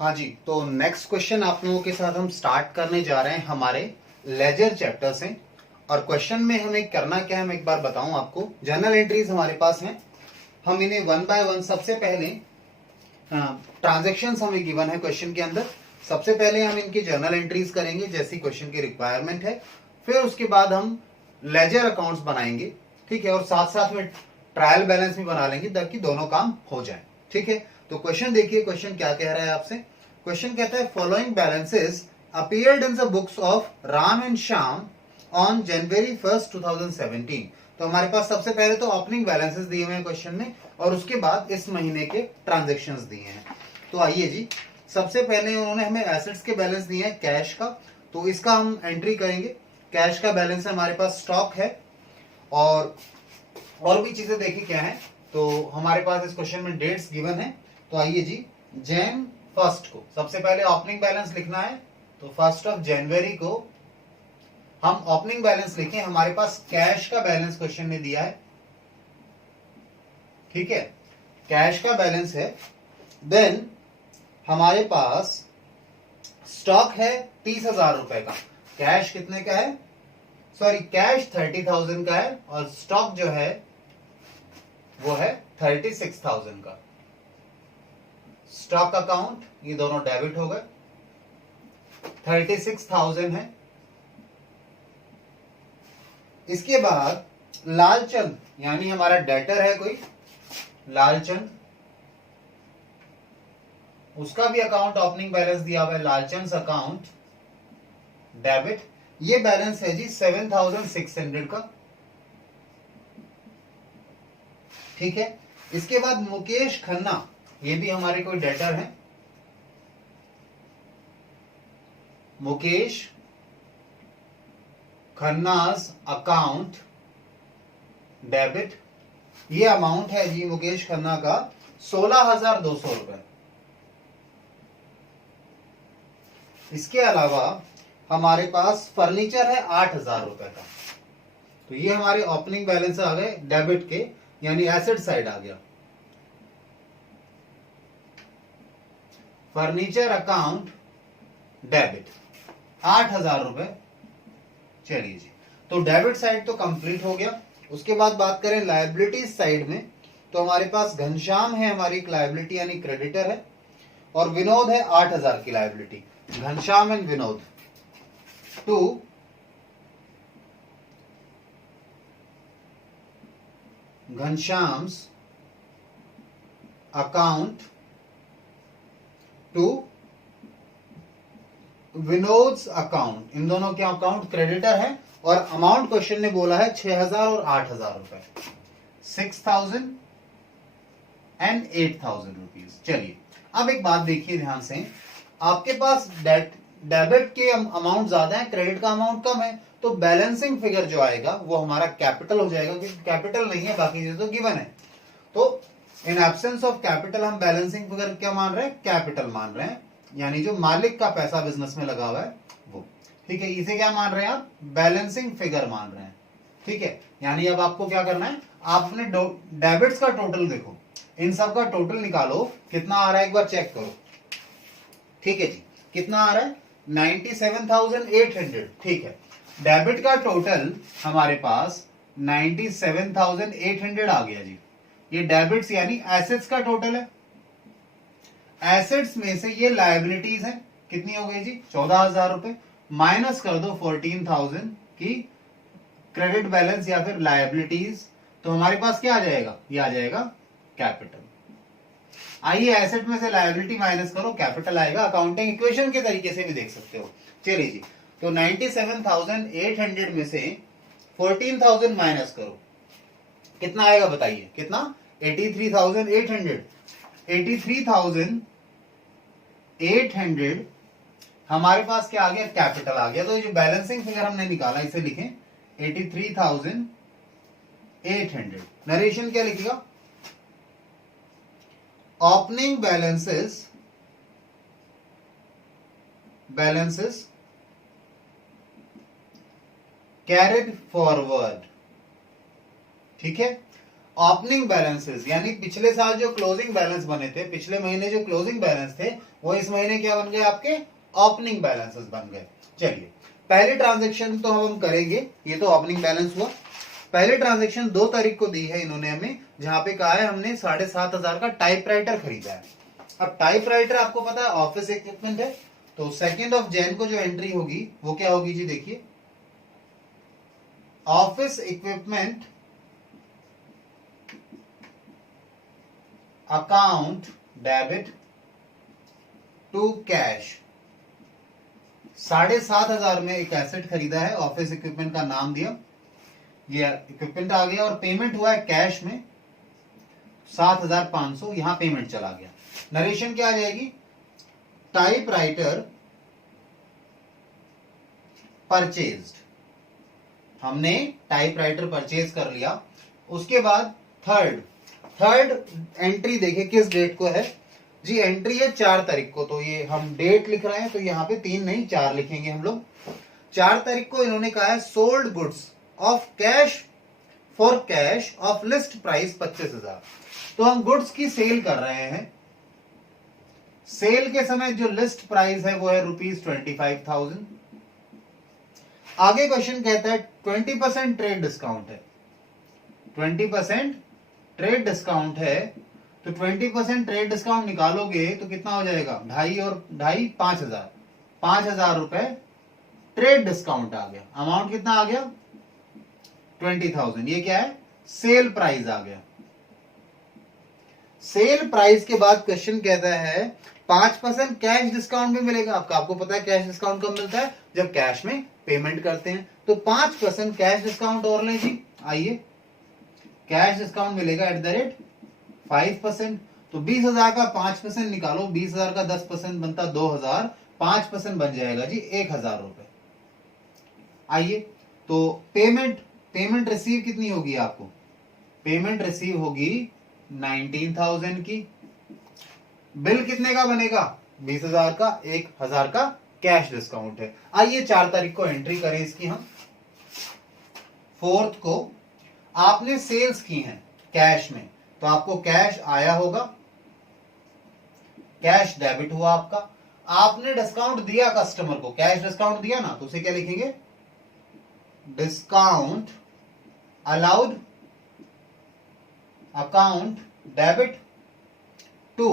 हाँ जी, तो नेक्स्ट क्वेश्चन आप लोगों के साथ हम स्टार्ट करने जा रहे हैं हमारे लेजर चैप्टर से। और क्वेश्चन में हमें करना क्या है, मैं एक बार बताऊं आपको। जर्नल एंट्रीज हमारे पास हैं, हम इन्हें वन बाय वन सबसे पहले ट्रांजेक्शन हमें गिवन है क्वेश्चन के अंदर। सबसे पहले हम इनकी जर्नल एंट्रीज करेंगे जैसी क्वेश्चन की रिक्वायरमेंट है, फिर उसके बाद हम लेजर अकाउंट्स बनाएंगे, ठीक है, और साथ साथ में ट्रायल बैलेंस भी बना लेंगे ताकि दोनों काम हो जाए, ठीक है। तो क्वेश्चन देखिए, क्वेश्चन क्या कह रहा है आपसे। क्वेश्चन कहता है following balances appeared in the books of Ram and Shyam on January 1st 2017। तो हमारे पास सबसे पहले तो ओपनिंग बैलेंसेस दिए हुए हैं क्वेश्चन में, और उसके बाद इस महीने के ट्रांजेक्शन्स दिए हैं। तो आइए जी, सबसे पहले उन्होंने हमें एसेट्स के बैलेंस दिए हैं कैश का, तो इसका हम एंट्री करेंगे। कैश का बैलेंस है हमारे पास, स्टॉक है, और भी चीजें देखिए क्या है। तो हमारे पास इस क्वेश्चन में डेट्स गिवन है। तो आइए जी, जैन 1 को सबसे पहले ओपनिंग बैलेंस लिखना है, तो 1 जनवरी को हम ओपनिंग बैलेंस लिखें। हमारे पास कैश का बैलेंस क्वेश्चन ने दिया है, ठीक है, कैश का बैलेंस है। देन हमारे पास स्टॉक है 30,000 रुपए का। कैश कितने का है, सॉरी, कैश 30,000 का है और स्टॉक जो है वो है 36,000 का। स्टॉक अकाउंट ये दोनों डेबिट हो गए, 36,000 है। इसके बाद लालचंद यानी हमारा डेटर है कोई, लालचंद, उसका भी अकाउंट ओपनिंग बैलेंस दिया हुआ है, लालचंद अकाउंट डेबिट। ये बैलेंस है जी 7,600 का, ठीक है। इसके बाद मुकेश खन्ना, ये भी हमारे कोई डेटर है, मुकेश खन्नास अकाउंट डेबिट। ये अमाउंट है जी मुकेश खन्ना का 16,200 रुपए। इसके अलावा हमारे पास फर्नीचर है 8,000 रुपए का। तो ये हमारे ओपनिंग बैलेंस आ गए डेबिट के, यानी एसेट साइड आ गया। फर्नीचर अकाउंट डेबिट 8,000 रुपए। चलिए जी, तो डेबिट साइड तो कंप्लीट हो गया। उसके बाद बात करें लायबिलिटीज साइड में, तो हमारे पास घनश्याम है हमारी एक लायबिलिटी यानी क्रेडिटर है, और विनोद है 8,000 की liability. Ghanshyam and Vinod to Ghanshyam's account to Vinod's account. इन दोनों के अकाउंट क्रेडिटर है, और अमाउंट क्वेश्चन ने बोला है 6,000 और 8,000 रुपए, 6,000 एंड 8,000 रुपीज। चलिए, अब एक बात देखिए ध्यान से, आपके पास डेबिट के अमाउंट ज्यादा है, क्रेडिट का अमाउंट कम है, तो बैलेंसिंग फिगर जो आएगा वो हमारा कैपिटल हो जाएगा, क्योंकि कैपिटल नहीं है, बाकी चीजें तो गिवन है। तो इन एब्सेंस ऑफ कैपिटल हम बैलेंसिंग फिगर क्या मान रहे हैं, कैपिटल मान रहे हैं, यानी जो मालिक का पैसा बिजनेस में लगा हुआ है वो, ठीक है। इसे क्या मान रहे हैं आप, बैलेंसिंग फिगर मान रहे हैं, ठीक है। यानी अब आपको क्या करना है, आप अपने डेबिट्स का टोटल देखो, इन सब का टोटल निकालो, कितना आ रहा है एक बार चेक करो, ठीक है जी। कितना आ रहा है, 97,800, ठीक है। डेबिट का टोटल हमारे पास 97,800 आ गया जी। ये डेबिट्स यानी एसेट्स का टोटल है। एसेट्स में से ये लायबिलिटीज है, कितनी हो गई जी, 14,000 रुपए, माइनस कर दो 14,000 की क्रेडिट बैलेंस या फिर लायबिलिटीज, तो हमारे पास क्या आ जाएगा, ये आ जाएगा कैपिटल। आइए एसेट में से लायबिलिटी माइनस करो, कैपिटल आएगा। अकाउंटिंग इक्वेशन के तरीके से भी देख सकते हो। चलिए जी, तो 97,800 में से 14,000 माइनस करो, कितना आएगा बताइए, कितना, 83,800। 83,800 हमारे पास क्या आ गया, कैपिटल आ गया। तो ये जो बैलेंसिंग फिगर हमने निकाला इसे लिखें 83,800। नरेशन क्या लिखेगा, ओपनिंग बैलेंसेस कैरिड फॉरवर्ड, ठीक है। ओपनिंग बैलेंसेस, यानी पिछले साल जो क्लोजिंग बैलेंस बने थे, पिछले महीने जो क्लोजिंग बैलेंस थे, वो इस महीने क्या बन गए आपके ओपनिंग बैलेंसेस बन गए। चलिए पहले ट्रांजेक्शन तो हम करेंगे, ये तो ओपनिंग बैलेंस हुआ। पहले ट्रांजेक्शन 2 तारीख को दी है इन्होंने हमें, जहां पे कहा है हमने 7,500 का टाइपराइटर खरीदा है। अब टाइपराइटर आपको पता है ऑफिस इक्विपमेंट है, तो 2 जैन को जो एंट्री होगी वो क्या होगी जी, देखिए office equipment account debit to cash. 7,500 में एक एसेट खरीदा है, ऑफिस इक्विपमेंट का नाम दिया, ये इक्विपमेंट आ गया और पेमेंट हुआ है कैश में 7,500, यहां पेमेंट चला गया। नरेशन क्या आ जाएगी, टाइपराइटर परचेज्ड, हमने टाइपराइटर परचेज कर लिया। उसके बाद थर्ड एंट्री देखे किस डेट को है जी, एंट्री है 4 तारीख को, तो ये हम डेट लिख रहे हैं तो यहाँ पे 3 नहीं 4 लिखेंगे हम लोग। 4 तारीख को इन्होंने कहा है sold goods of cash for cash of list price 25,000। तो हम गुड्स की सेल कर रहे हैं, सेल के समय जो लिस्ट प्राइस है वो है ₹25,000। आगे क्वेश्चन कहता है 20% ट्रेड डिस्काउंट है, 20% ट्रेड डिस्काउंट है, तो 20% ट्रेड डिस्काउंट निकालोगे तो कितना हो जाएगा, 2.5 और 2.5 5,000, 5,000 रुपए ट्रेड डिस्काउंट आ गया। अमाउंट कितना आ गया 20,000, ये क्या है सेल प्राइस आ गया। सेल प्राइस के बाद क्वेश्चन कहता है 5% कैश डिस्काउंट भी मिलेगा आपका। आपको पता है कैश डिस्काउंट कब मिलता है, जब कैश में पेमेंट करते हैं, तो 5% कैश डिस्काउंट और लें जी। आइए कैश डिस्काउंट मिलेगा @ 5%, तो 20,000 का 5% निकालो, 20,000 का 10% बनता 2,000, 5% बन जाएगा जी 1,000 रुपए। आइए तो पेमेंट रिसीव कितनी होगी आपको, पेमेंट रिसीव होगी 19,000 की। बिल कितने का बनेगा 20,000 का, 1,000 का कैश डिस्काउंट है। आइए 4 तारीख को एंट्री करें इसकी हम। 4 को आपने सेल्स की हैं कैश में, तो आपको कैश आया होगा, कैश डेबिट हुआ आपका। आपने डिस्काउंट दिया कस्टमर को, कैश डिस्काउंट दिया ना, तो उसे क्या लिखेंगे, discount allowed account debit to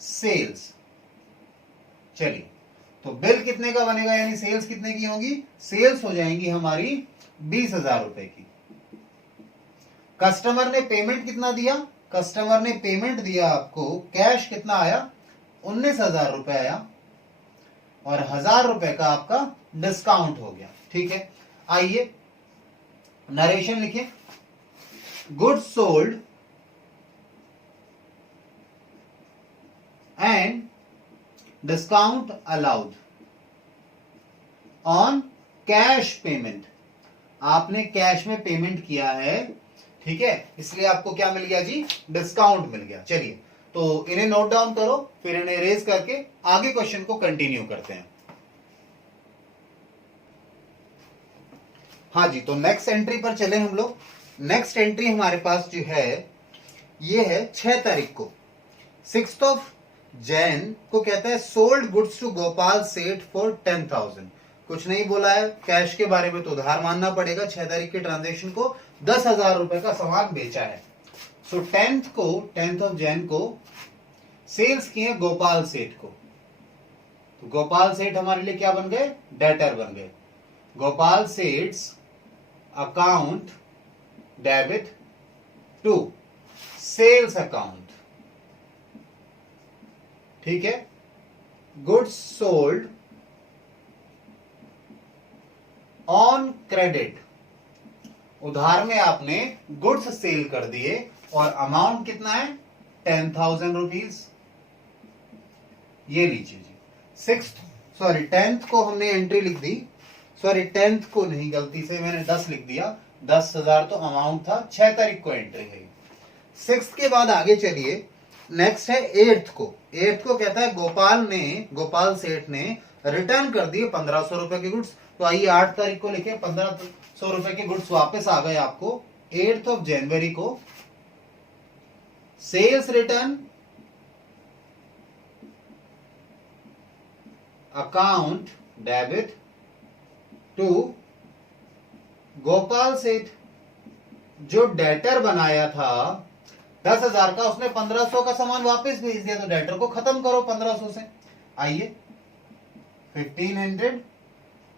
sales. चलिए तो बिल कितने का बनेगा, यानी सेल्स कितने की होंगी, सेल्स हो जाएंगी हमारी 20,000 रुपए की। कस्टमर ने पेमेंट कितना दिया, कस्टमर ने पेमेंट दिया आपको, कैश कितना आया 19,000 रुपए आया, और 1,000 रुपए का आपका डिस्काउंट हो गया। ठीक है, आइए नरेशन लिखिए, goods sold and discount allowed on cash payment. आपने कैश में पेमेंट किया है, ठीक है, इसलिए आपको क्या मिल गया जी, डिस्काउंट मिल गया। चलिए तो इन्हें नोट डाउन करो, फिर इन्हें रेज करके आगे क्वेश्चन को कंटिन्यू करते हैं। हाँ जी, तो नेक्स्ट एंट्री पर चले हम लोग। नेक्स्ट एंट्री हमारे पास जो है ये है 6 तारीख को, 6 जैन को कहता है सोल्ड गुड्स टू गोपाल सेठ फॉर 10,000। कुछ नहीं बोला है कैश के बारे में, तो उधार मानना पड़ेगा। 6 तारीख के ट्रांजेक्शन को 10,000 रुपए का सामान बेचा है। सो 10th जैन को सेल्स किए गोपाल सेठ को, तो गोपाल सेठ हमारे लिए क्या बन गए, डेटर बन गए। Gopal Seth account debit to sales account. ठीक है, गुड्स सोल्ड ऑन क्रेडिट, उधार में आपने गुड्स सेल कर दिए और अमाउंट कितना है 10,000 रुपीज। ये लीजिए जी। 10th को हमने एंट्री लिख दी, 10th को नहीं, गलती से मैंने 10 लिख दिया, 10,000 तो अमाउंट था। 6 तारीख को एंट्री है। 6 के बाद आगे चलिए, नेक्स्ट है 8th को। 8th को कहता है गोपाल सेठ ने रिटर्न कर दिए 1,500 रुपए के गुड्स। तो आइए 8 तारीख को लिखे, 1,500 रुपए के गुड्स वापस आ गए आपको। 8th जनवरी को sales return account debit to Gopal Seth. जो डेटर बनाया था 10,000 का, उसने 1,500 का सामान वापस भेज दिया, तो डेटर को खत्म करो 1,500 से। आइए 1,500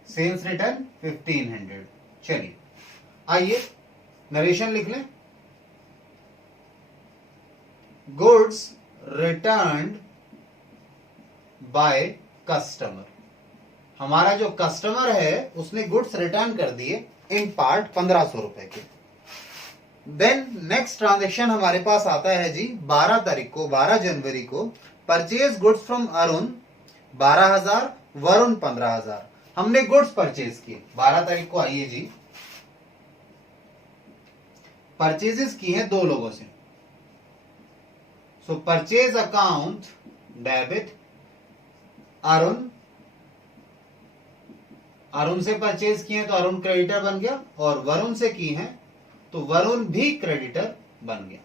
सेल्स रिटर्न 1,500। चलिए आइए नरेशन लिख लें। Goods returned by customer. हमारा जो कस्टमर है उसने गुड्स रिटर्न कर दिए इन पार्ट 1,500 रुपए के। देन नेक्स्ट ट्रांजेक्शन हमारे पास आता है जी 12 तारीख को, 12 जनवरी को। Purchase goods from Arun 12,000, Varun 15,000। हमने गुड्स परचेज किए 12 तारीख को। आइए जी, परचेजेस की हैं 2 लोगों से। सो purchase account debit Arun, Arun से परचेज किए तो अरुण क्रेडिटर बन गया, और वरुण से की है तो वरुण भी क्रेडिटर बन गया।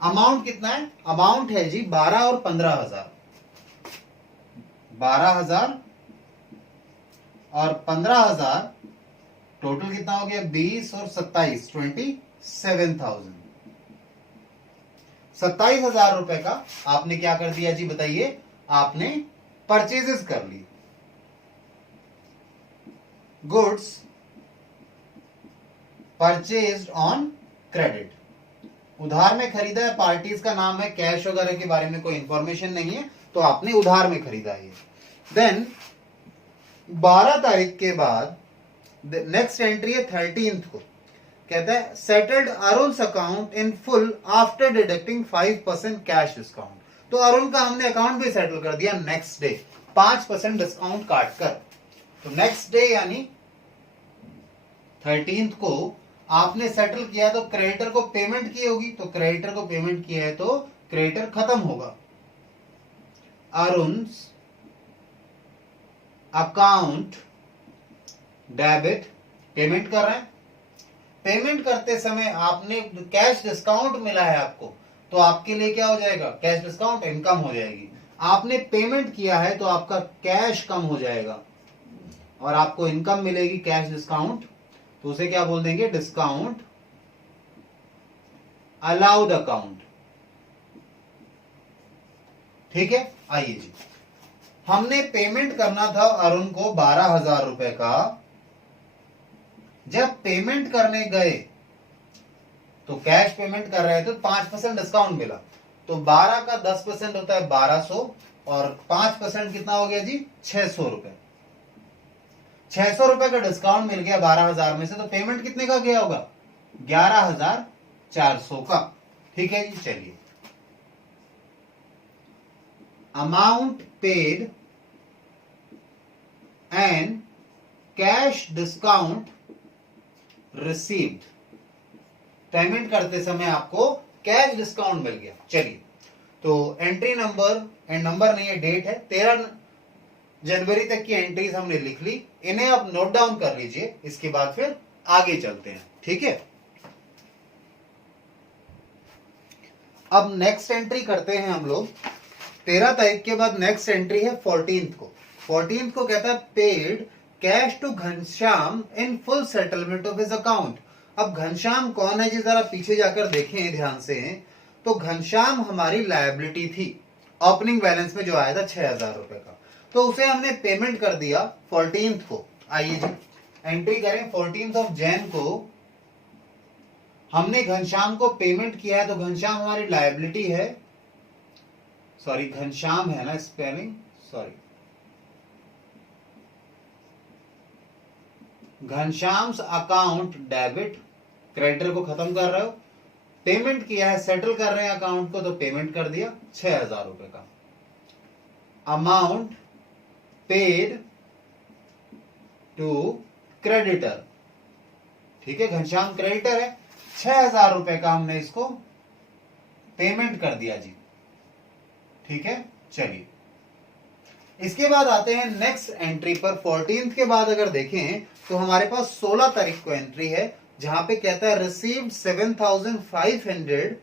अमाउंट कितना है? अमाउंट है जी 12 और 15,000। 12,000 और 15,000 टोटल कितना हो गया? 20 और 27, 27,000। 27,000 रुपए का आपने क्या कर दिया जी बताइए? आपने परचेजेस कर ली। गुड्स परचेज्ड ऑन क्रेडिट, उधार में खरीदा है। पार्टीज का नाम है, कैश वगैरह के बारे में कोई इंफॉर्मेशन नहीं है, तो आपने उधार में खरीदा है। देन 12 तारीख के बाद नेक्स्ट एंट्री है 13th को। कहता है settled Arun account in full after deducting 5% cash discount. तो अरुण का हमने अकाउंट भी सेटल कर दिया नेक्स्ट डे 5% डिस्काउंट काट कर। तो नेक्स्ट डे यानी 13th को आपने सेटल किया, तो क्रेडिटर को पेमेंट की होगी, तो क्रेडिटर को पेमेंट किया है तो क्रेडिटर खत्म होगा। अरुण अकाउंट डेबिट, पेमेंट कर रहे हैं। पेमेंट करते समय आपने कैश डिस्काउंट मिला है आपको, तो आपके लिए क्या हो जाएगा? कैश डिस्काउंट इनकम हो जाएगी। आपने पेमेंट किया है तो आपका कैश कम हो जाएगा और आपको इनकम मिलेगी कैश डिस्काउंट, तो उसे क्या बोल देंगे? Discount allowed account. ठीक है, आइए जी, हमने पेमेंट करना था अरुण को 12,000 रुपए का। जब पेमेंट करने गए तो कैश पेमेंट कर रहे थे तो 5% डिस्काउंट मिला, तो 12 का 10% होता है 1200 और 5% कितना हो गया जी? 600 रुपए। 600 रुपए का डिस्काउंट मिल गया 12,000 में से, तो पेमेंट कितने का गया होगा? 11,400 का। ठीक है जी, चलिए amount paid and cash discount received. Payment करते समय आपको कैश डिस्काउंट मिल गया। चलिए, तो एंट्री नंबर, एंड नंबर नहीं है, डेट है 13 जनवरी तक की एंट्रीज हमने लिख ली। इन्हें आप नोट डाउन कर लीजिए, इसके बाद फिर आगे चलते हैं। ठीक है, अब नेक्स्ट एंट्री करते हैं हम लोग 13 तारीख के बाद। नेक्स्ट एंट्री है 14th को। 14th को कहता है paid cash to Ghanshyam in full settlement of his account. अब घनश्याम कौन है जी? जरा पीछे जाकर देखें ध्यान से, तो घनश्याम हमारी लायबिलिटी थी। ओपनिंग बैलेंस में जो आया था 6,000 रुपए का, तो उसे हमने पेमेंट कर दिया 14th को। आइए जी एंट्री करें 14th ऑफ जैन को हमने घनश्याम को पेमेंट किया है, तो घनश्याम हमारी लायबिलिटी है। सॉरी, घनश्याम है ना spelling, sorry, Ghanshyam account debit, creditor को खत्म कर रहे हो, पेमेंट किया है, सेटल कर रहे हैं अकाउंट को, तो पेमेंट कर दिया 6,000 रुपए का। अमाउंट पेड टू क्रेडिटर, ठीक है, घनश्याम क्रेडिटर है, 6,000 रुपए का हमने इसको पेमेंट कर दिया जी। ठीक है, चलिए इसके बाद आते हैं नेक्स्ट एंट्री पर। 14th के बाद अगर देखें तो हमारे पास 16 तारीख को एंट्री है, जहां पे कहता है received 7,500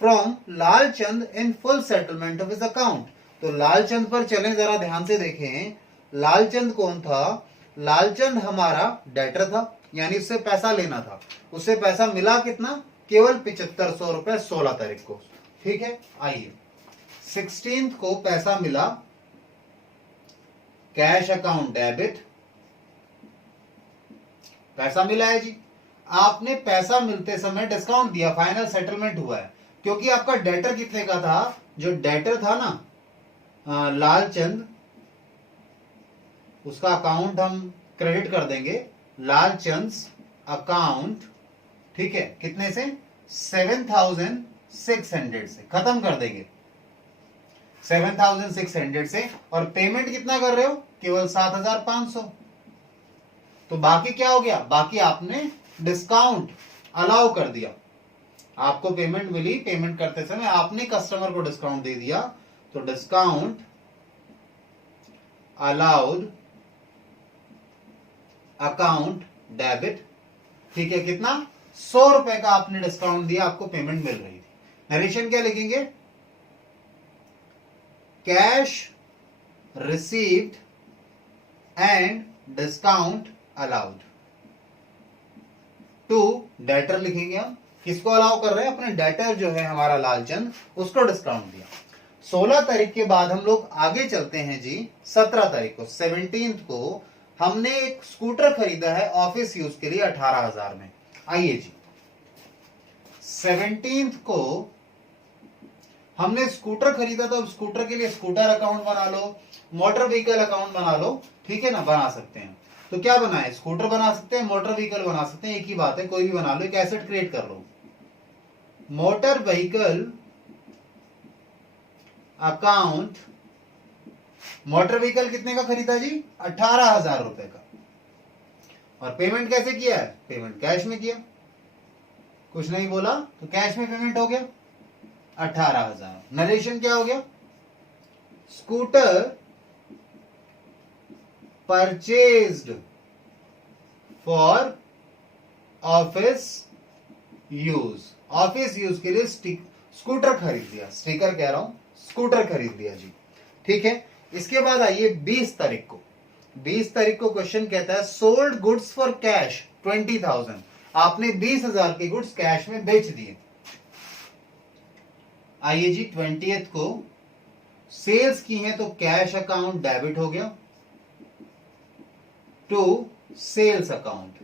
from Lalchand in full settlement of his account. तो लालचंद पर चलें, जरा ध्यान से देखें। लालचंद कौन था? लालचंद हमारा डेटर था, यानी उससे पैसा लेना था। उससे पैसा मिला कितना? केवल 7500 रुपए 16 तारीख को। ठीक है, आइए 16 को पैसा मिला, कैश अकाउंट डेबिट, पैसा मिला है जी। आपने पैसा मिलते समय डिस्काउंट दिया, फाइनल सेटलमेंट हुआ है। क्योंकि आपका डेटर कितने का था? जो डेटर था ना लालचंद, उसका अकाउंट हम क्रेडिट कर देंगे, लालचंद अकाउंट, ठीक है, कितने से? 7600 से खत्म कर देंगे, 7600 से। और पेमेंट कितना कर रहे हो? केवल 7500। तो बाकी क्या हो गया? बाकी आपने डिस्काउंट अलाउ कर दिया। आपको पेमेंट मिली, पेमेंट करते समय आपने कस्टमर को डिस्काउंट दे दिया, तो डिस्काउंट अलाउड अकाउंट डेबिट। ठीक है, कितना? 100 रुपए का आपने डिस्काउंट दिया, आपको पेमेंट मिल रही थी। नरेशन क्या लिखेंगे? Cash received and discount allowed to debtor लिखेंगे हम। किसको अलाउ कर रहे हैं? अपने डेटर जो है हमारा लालचंद, उसको डिस्काउंट दिया। 16 तारीख के बाद हम लोग आगे चलते हैं जी। 17 तारीख को, 17th को हमने एक स्कूटर खरीदा है ऑफिस यूज के लिए 18,000 में। आइए जी, 17th को हमने स्कूटर खरीदा, तो अब स्कूटर के लिए स्कूटर अकाउंट बना लो, मोटर व्हीकल अकाउंट बना लो। ठीक है ना, बना सकते हैं। तो क्या बनाए? स्कूटर बना सकते हैं, मोटर व्हीकल बना सकते हैं, एक ही बात है, कोई भी बना लो। एक एसेट क्रिएट कर लो, motor vehicle account. Motor vehicle कितने का खरीदा जी? 18,000 रुपए का। और पेमेंट कैसे किया है? पेमेंट कैश में किया। कुछ नहीं बोला तो कैश में पेमेंट हो गया 18,000। नरेशन क्या हो गया? Scooter purchased for office use. Office use के लिए स्कूटर खरीद लिया, स्टिकर कह रहा हूं, स्कूटर खरीद लिया जी। ठीक है, इसके बाद आइए 20 तारीख को। 20 तारीख को क्वेश्चन कहता है सोल्ड गुड्स फॉर कैश 20,000। आपने 20,000 के गुड्स कैश में बेच दिए। आइए जी 20th को सेल्स की है, तो कैश अकाउंट डेबिट हो गया टू सेल्स अकाउंट।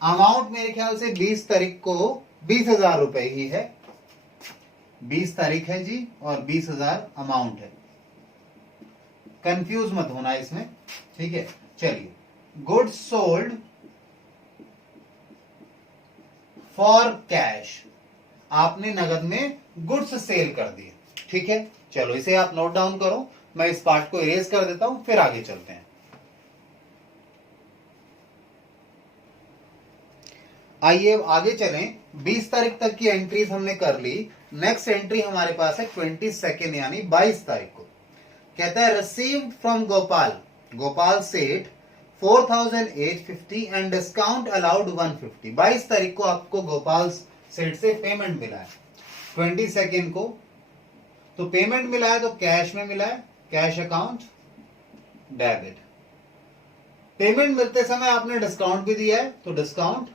अमाउंट मेरे ख्याल से 20 तारीख को 20,000 रुपए ही है। 20 तारीख है जी और 20,000 अमाउंट है, कंफ्यूज मत होना इसमें। ठीक है, चलिए गुड्स सोल्ड फॉर कैश, आपने नगद में गुड्स सेल कर दिए। ठीक है, चलो इसे आप नोट डाउन करो, मैं इस पार्ट को इरेज कर देता हूं, फिर आगे चलते हैं। आइए अब आगे चलें। 20 तारीख तक की एंट्रीज हमने कर ली। नेक्स्ट एंट्री हमारे पास है 22 यानी 22 तारीख को। कहता है रिसीव्ड फ्रॉम गोपाल, गोपाल सेठ 4,850 एंड डिस्काउंट अलाउड 150। 22 तारीख को आपको गोपाल सेठ से पेमेंट मिला है 22 को। तो पेमेंट मिला है तो कैश में मिला है, कैश अकाउंट डेबिट। पेमेंट मिलते समय आपने डिस्काउंट भी दिया है, तो डिस्काउंट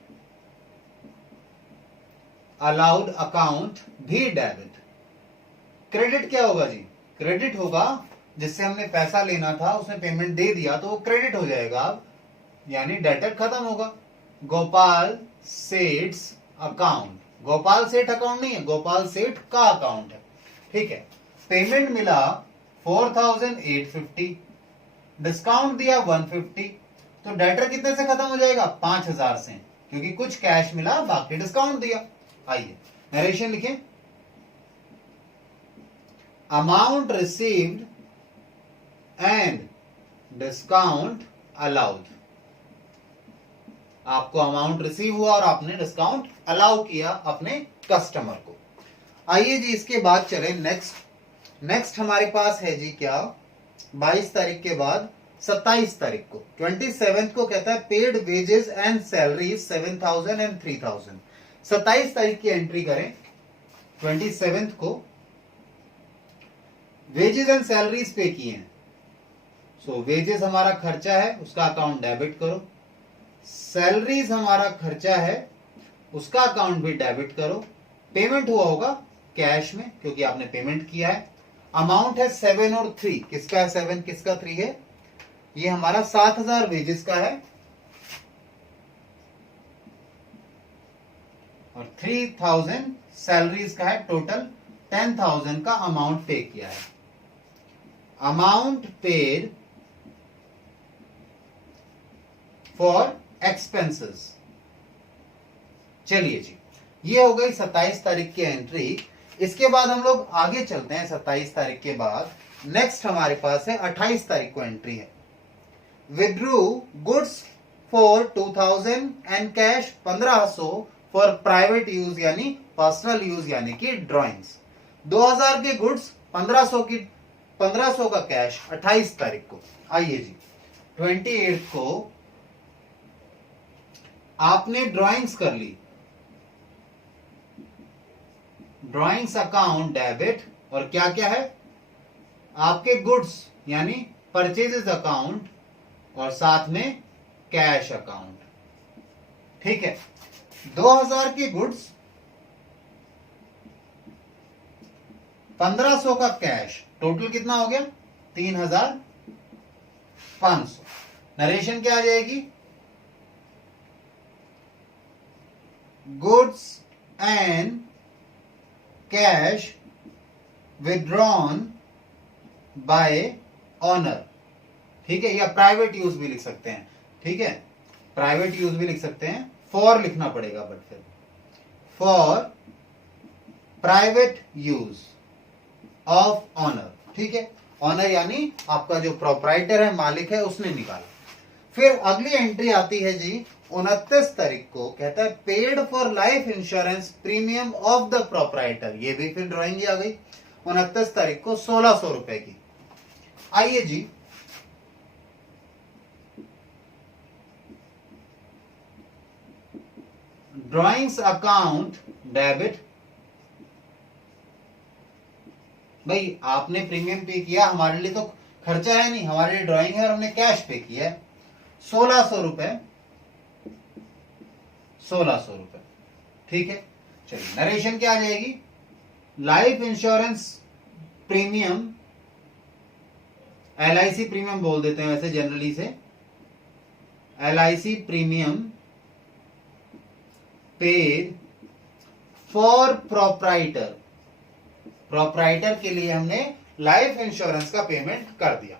अलाउड अकाउंट भी डेबिट। क्रेडिट क्या होगा जी? क्रेडिट होगा जिससे हमने पैसा लेना था, उसने पेमेंट दे दिया तो वो क्रेडिट हो जाएगा अब, यानी डेटर खत्म होगा। गोपाल सेठ अकाउंट, गोपाल सेठ अकाउंट नहीं है, गोपाल सेठ का अकाउंट है। ठीक है, पेमेंट मिला 4,850, डिस्काउंट दिया 150, तो डेटर कितने से खत्म हो जाएगा? 5,000 से, क्योंकि कुछ कैश मिला बाकी डिस्काउंट दिया। आइए नरेशन लिखें, amount received and discount allowed. आपको अमाउंट रिसीव हुआ और आपने डिस्काउंट अलाउ किया अपने कस्टमर को। आइए जी इसके बाद चले नेक्स्ट हमारे पास है जी क्या 22 तारीख के बाद 27 तारीख को 27th को कहता है paid wages and salary 7,000 and 3,000। 27 तारीख की एंट्री करें 27 को। वेजेस एंड सैलरीज पे किए हैं, सो वेजेस हमारा खर्चा है, उसका अकाउंट डेबिट करो। सैलरीज हमारा खर्चा है, उसका अकाउंट भी डेबिट करो। पेमेंट हुआ होगा कैश में क्योंकि आपने पेमेंट किया है। अमाउंट है 7 और 3, किसका है 7 किसका 3 है, ये हमारा 7000 वेजेस का है और 3000 सैलरीज का है। टोटल 10,000 का अमाउंट पे किया है। Amount paid for expenses. चलिए जी, ये हो गई 27 तारीख की एंट्री। इसके बाद हम लोग आगे चलते हैं। 27 तारीख के बाद नेक्स्ट हमारे पास है 28 तारीख को एंट्री है। Withdrew goods for 2000 and cash 1500 for private use यानी पर्सनल यूज यानी कि ड्राइंग्स। 2000 के गुड्स 1500 का कैश 28 तारीख को। आइए जी, 28 को आपने ड्राइंग्स कर ली, ड्राइंग्स अकाउंट डेबिट, और क्या क्या है आपके गुड्स यानी परचेजेस अकाउंट और साथ में कैश अकाउंट। ठीक है, 2000 के गुड्स 1500 का कैश, टोटल कितना हो गया 3500। नरेशन क्या आ जाएगी, goods and cash withdrawn bye honour. ठीक है, या प्राइवेट यूज भी लिख सकते हैं। ठीक है, प्राइवेट यूज भी लिख सकते हैं, फॉर लिखना पड़ेगा बट फिर for private use of owner. ठीक है, ऑनर यानी आपका जो प्रोप्राइटर है, मालिक है, उसने निकाला। फिर अगली एंट्री आती है जी 29 तारीख को, कहता है paid for life insurance premium of the proprietor. ये भी फिर ड्राइंग ही आ गई 29 तारीख को 1600 रुपए की। आइए जी, ड्राइंग्स अकाउंट डेबिट। भाई आपने प्रीमियम पे किया, हमारे लिए तो खर्चा है नहीं, हमारे लिए ड्राइंग है और हमने कैश पे किया है 1600 रुपए। 1600 रुपए। ठीक है, चलिए नरेशन क्या आ जाएगी, life insurance premium, LIC premium बोल देते हैं वैसे जनरली से, LIC premium paid for proprietor. Proprietor के लिए हमने लाइफ इंश्योरेंस का पेमेंट कर दिया।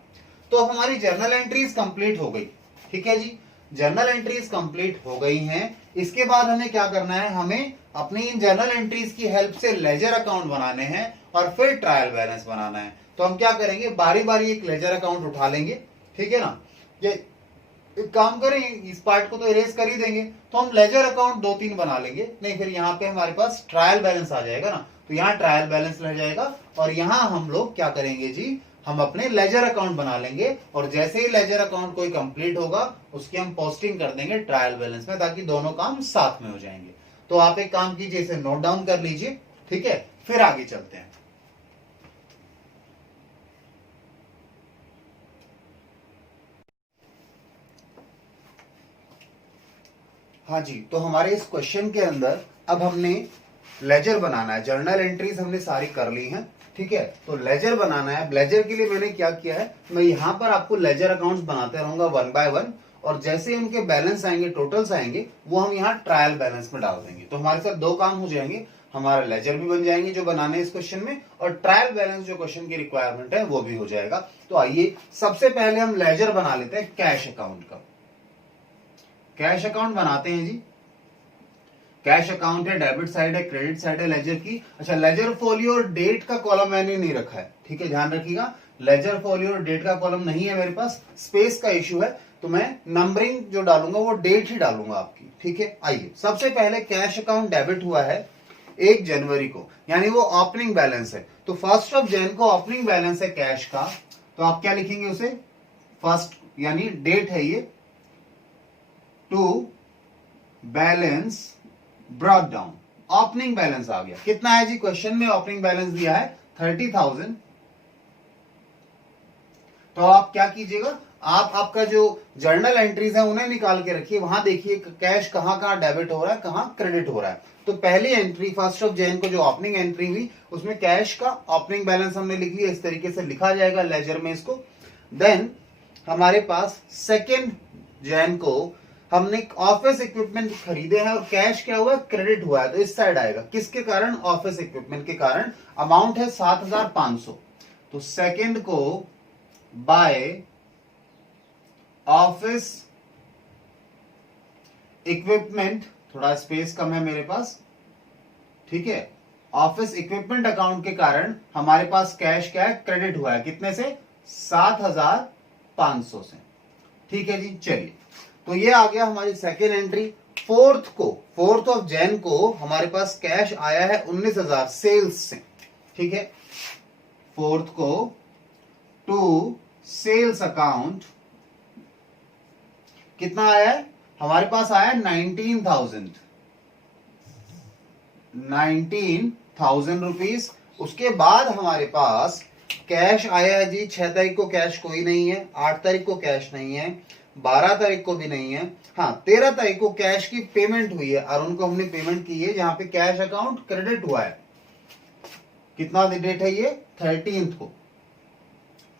तो हमारी जर्नल एंट्रीज कंप्लीट हो गई। ठीक है जी, जर्नल एंट्रीज कंप्लीट हो गई हैं। इसके बाद हमें क्या करना है, हमें अपनी इन जर्नल एंट्रीज की हेल्प से लेजर अकाउंट बनाने हैं और फिर ट्रायल बैलेंस बनाना है। तो हम क्या करेंगे, बारी बारी एक लेजर अकाउंट उठा लेंगे। ठीक है ना, ये एक काम करें, इस पार्ट को तो इरेज कर ही देंगे, तो हम लेजर अकाउंट 2-3 बना लेंगे। नहीं, फिर यहाँ पे हमारे पास ट्रायल बैलेंस आ जाएगा ना, तो यहाँ ट्रायल बैलेंस रह जाएगा और यहाँ हम लोग क्या करेंगे जी, हम अपने लेजर अकाउंट बना लेंगे और जैसे ही लेजर अकाउंट कोई कंप्लीट होगा उसकी हम पोस्टिंग कर देंगे ट्रायल बैलेंस में, ताकि दोनों काम साथ में हो जाएंगे। तो आप एक काम कीजिए, इसे नोट डाउन कर लीजिए। ठीक है, फिर आगे चलते हैं। हाँ जी, तो हमारे इस क्वेश्चन के अंदर अब हमने लेजर बनाना है। जर्नल एंट्रीज हमने सारी कर ली हैं। ठीक है, तो लेजर बनाना है। लेजर के लिए मैंने क्या किया है, मैं यहां पर आपको लेजर अकाउंट्स बनाते रहूंगा 1 बाय 1, और जैसे उनके बैलेंस आएंगे, टोटल्स आएंगे, वो हम यहाँ ट्रायल बैलेंस में डाल देंगे। तो हमारे साथ 2 काम हो जाएंगे, हमारा लेजर भी बन जाएंगे जो बनाने इस क्वेश्चन में, और ट्रायल बैलेंस जो क्वेश्चन की रिक्वायरमेंट है वो भी हो जाएगा। तो आइए सबसे पहले हम लेजर बना लेते हैं कैश अकाउंट का। कैश अकाउंट बनाते हैं जी। कैश अकाउंट है, डेबिट साइड है, क्रेडिट साइड है लेजर की। अच्छा, लेजर फोलियो और डेट का कॉलम मैंने नहीं रखा है। ठीक है, ध्यान रखिएगा, लेजर फोलियो और डेट का कॉलम नहीं है मेरे पास, स्पेस का इश्यू है, तो मैं नंबरिंग जो डालूंगा वो डेट ही डालूंगा आपकी। ठीक है, आइए सबसे पहले कैश अकाउंट डेबिट हुआ है 1 जनवरी को, यानी वो ओपनिंग बैलेंस है। तो 1 जनवरी को ओपनिंग बैलेंस है कैश का, तो आप क्या लिखेंगे उसे, फर्स्ट यानी डेट है ये, to balance brought down, opening balance आ गया। कितना है जी? क्वेश्चन में ओपनिंग बैलेंस दिया है 30,000। तो आप क्या कीजिएगा, आप आपका जो जर्नल एंट्रीज है उन्हें निकाल के रखिए, वहां देखिए कैश कहां कहां डेबिट हो रहा है, कहां क्रेडिट हो रहा है। तो पहली एंट्री 1 जनवरी को जो ओपनिंग एंट्री हुई उसमें कैश का ओपनिंग बैलेंस हमने लिख लिया, इस तरीके से लिखा जाएगा लेजर में इसको। देन हमारे पास 2 जनवरी को हमने ऑफिस इक्विपमेंट खरीदे हैं और कैश क्या हुआ? क्रेडिट हुआ है, तो इस साइड आएगा। किसके कारण? ऑफिस इक्विपमेंट के कारण। अमाउंट है 7,500। तो सेकंड को बाय ऑफिस इक्विपमेंट, थोड़ा स्पेस कम है मेरे पास, ठीक है। ऑफिस इक्विपमेंट अकाउंट के कारण हमारे पास कैश क्या है? क्रेडिट हुआ है। कितने से? 7,500 से। ठीक है जी, चलिए। तो ये आ गया हमारी सेकेंड एंट्री। 4 जनवरी को हमारे पास कैश आया है 19,000 सेल्स से, ठीक है। 4 को टू सेल्स अकाउंट कितना आया है? हमारे पास आया 19,000 रुपीज। उसके बाद हमारे पास कैश आया है जी 6 तारीख को कैश कोई नहीं है, 8 तारीख को कैश नहीं है, 12 तारीख को भी नहीं है। हाँ, 13 तारीख को कैश की पेमेंट हुई है, अरुण को हमने पेमेंट की है, जहां पे कैश अकाउंट क्रेडिट हुआ है। कितना डेट है ये? 13 को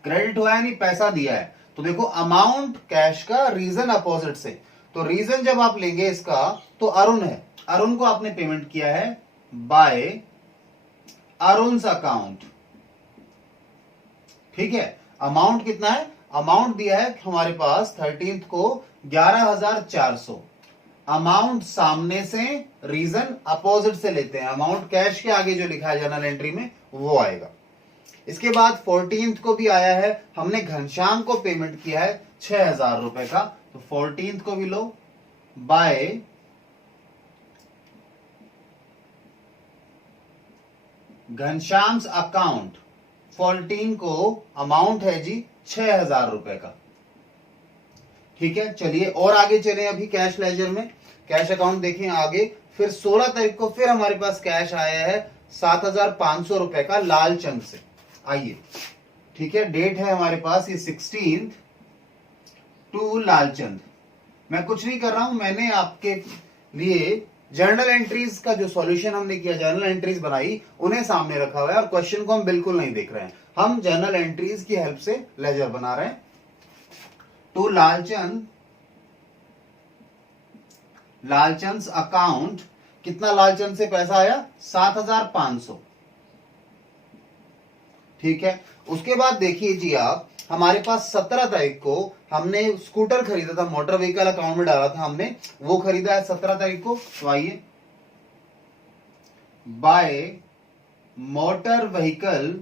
क्रेडिट हुआ है, यानी पैसा दिया है। तो देखो अमाउंट कैश का, रीजन अपोजिट से। तो रीजन जब आप लेंगे इसका तो अरुण है, अरुण को आपने पेमेंट किया है बाय अरुण's अकाउंट, ठीक है। अमाउंट कितना है? अमाउंट दिया है हमारे पास 13 को 11,400। अमाउंट सामने से, रीजन अपोजिट से लेते हैं। अमाउंट कैश के आगे जो लिखा है जर्नल एंट्री में वो आएगा। इसके बाद 14 को भी आया है, हमने घनश्याम को पेमेंट किया है 6,000 रुपए का, तो 14 को भी लो बाय घनश्याम्स अकाउंट। 14 को अमाउंट है जी 6,000 रुपए का, ठीक है। चलिए और आगे चले, अभी कैश लेजर में कैश अकाउंट देखें आगे। फिर 16 तारीख को फिर हमारे पास कैश आया है 7,500 रुपए का लालचंद से। आइए, ठीक है, डेट है हमारे पास ये 16 टू लालचंद। मैं कुछ नहीं कर रहा हूं, मैंने आपके लिए जर्नल एंट्रीज का जो सॉल्यूशन हमने किया, जर्नल एंट्रीज बनाई, उन्हें सामने रखा हुआ है और क्वेश्चन को हम बिल्कुल नहीं देख रहे हैं। हम जर्नल एंट्रीज की हेल्प से लेजर बना रहे हैं। टू लालचंद, लालचंद अकाउंट, कितना लालचंद से पैसा आया? 7,500, ठीक है। उसके बाद देखिए जी आप, हमारे पास 17 तारीख को हमने स्कूटर खरीदा था, मोटर व्हीकल अकाउंट में डाला था हमने, वो खरीदा है 17 तारीख को। तो आइए, बाय मोटर व्हीकल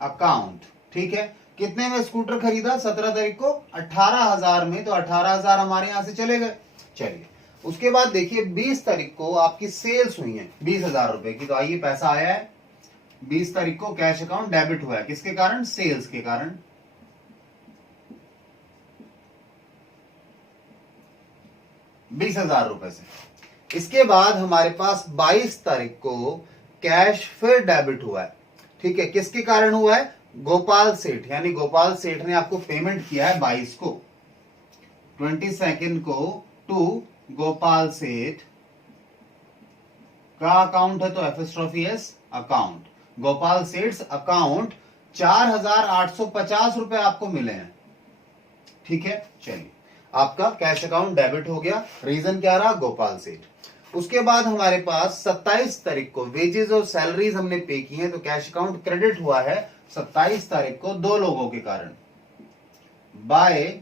अकाउंट, ठीक है। कितने में स्कूटर खरीदा 17 तारीख को? 18,000 में, तो 18,000 हमारे यहां से चले गए। चलिए, उसके बाद देखिए 20 तारीख को आपकी सेल्स हुई है 20,000 रुपए की, तो आइए पैसा आया है 20 तारीख को कैश अकाउंट डेबिट हुआ है। किसके कारण? सेल्स के कारण। ₹20,000 से। इसके बाद हमारे पास 22 तारीख को कैश फिर डेबिट हुआ है, ठीक है। किसके कारण हुआ है? गोपाल सेठ, यानी गोपाल सेठ ने आपको पेमेंट किया है 22 को। 22 को टू गोपाल सेठ का अकाउंट है, तो FS account, Gopal Seth account 4,850 रुपए आपको मिले हैं, ठीक है। चलिए, आपका कैश अकाउंट डेबिट हो गया। रीजन क्या रहा? गोपाल सेठ। उसके बाद हमारे पास 27 तारीख को वेजेस और सैलरीज हमने पे की हैं, तो कैश अकाउंट क्रेडिट हुआ है 27 तारीख को 2 लोगों के कारण, बाय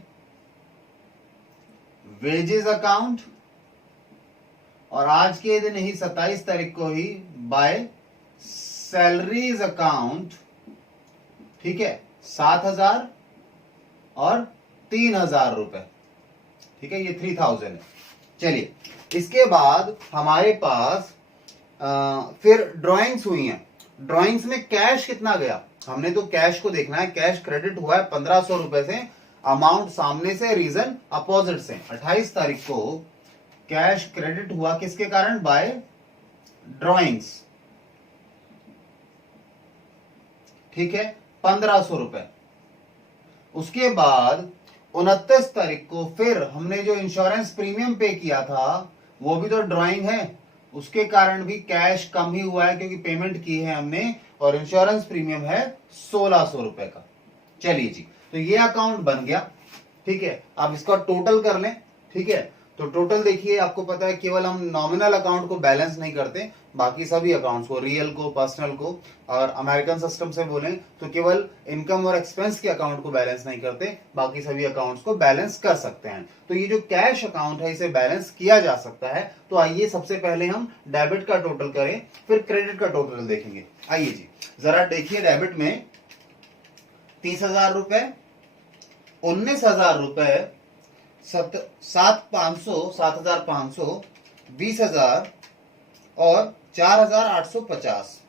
वेजेस अकाउंट, और आज के दिन ही 27 तारीख को ही बाय सैलरीज अकाउंट, ठीक है। 7,000 और 3,000 रुपए, ठीक है, ये 3,000 है। चलिए, इसके बाद हमारे पास फिर ड्राइंग्स हुई हैं। ड्राइंग्स में कैश कितना गया? हमने तो कैश को देखना है। कैश क्रेडिट हुआ है 1,500 रुपए से, अमाउंट सामने से, रीजन अपोजिट से। 28 तारीख को कैश क्रेडिट हुआ किसके कारण? बाय ड्रॉइंग्स, ठीक है, 1500 रुपए। उसके बाद 29 तारीख को फिर हमने जो इंश्योरेंस प्रीमियम पे किया था वो भी तो ड्राइंग है, उसके कारण भी कैश कम ही हुआ है क्योंकि पेमेंट की है हमने, और इंश्योरेंस प्रीमियम है 1600 रुपए का। चलिए जी, तो ये अकाउंट बन गया, ठीक है। अब इसका टोटल कर लें, ठीक है। तो टोटल देखिए, आपको पता है केवल हम नॉमिनल अकाउंट को बैलेंस नहीं करते, बाकी सभी अकाउंट्स को, रियल को, पर्सनल को, और अमेरिकन सिस्टम से बोलें तो केवल इनकम और एक्सपेंस के अकाउंट को बैलेंस नहीं करते, बाकी सभी अकाउंट्स को बैलेंस कर सकते हैं। तो ये जो कैश अकाउंट है इसे बैलेंस किया जा सकता है। तो आइए सबसे पहले हम डेबिट का टोटल करें, फिर क्रेडिट का टोटल देखेंगे। आइए जी, जरा देखिए, डेबिट में 30,000 रुपए, 19,000 रुपए, 7,500, 20,000 और 4,850।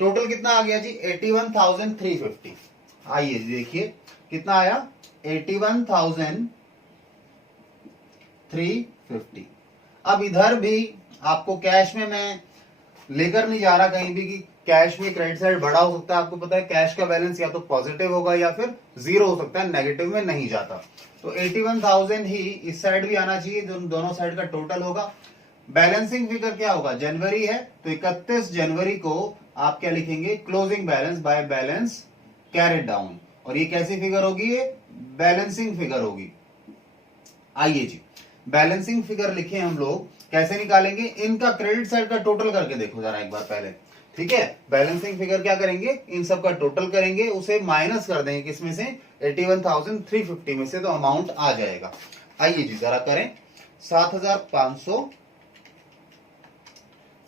टोटल कितना आ गया जी? 81,350। आइए देखिए कितना आया, 81,350। अब इधर भी आपको कैश में मैं लेकर नहीं जा रहा कहीं भी कि कैश में क्रेडिट साइड बड़ा हो सकता है। आपको पता है कैश का बैलेंस या तो पॉजिटिव होगा या फिर जीरो हो सकता है, नेगेटिव में नहीं जाता। तो 81,000 ही इस साइड भी आना चाहिए, दोनों साइड का टोटल होगा। बैलेंसिंग फिगर क्या होगा? जनवरी है तो 31 जनवरी को आप क्या लिखेंगे? Closing balance by balance carried down. और ये कैसी फिगर होगी? ये बैलेंसिंग फिगर होगी। आइए जी, बैलेंसिंग फिगर लिखे हम लोग, कैसे निकालेंगे? इनका क्रेडिट साइड का टोटल करके देखो जरा एक बार पहले, ठीक है। बैलेंसिंग फिगर क्या करेंगे? इन सब का टोटल करेंगे, उसे माइनस कर देंगे किसमें से? 81,350 में से, तो अमाउंट आ जाएगा। आइए जी जरा करें, 7,500,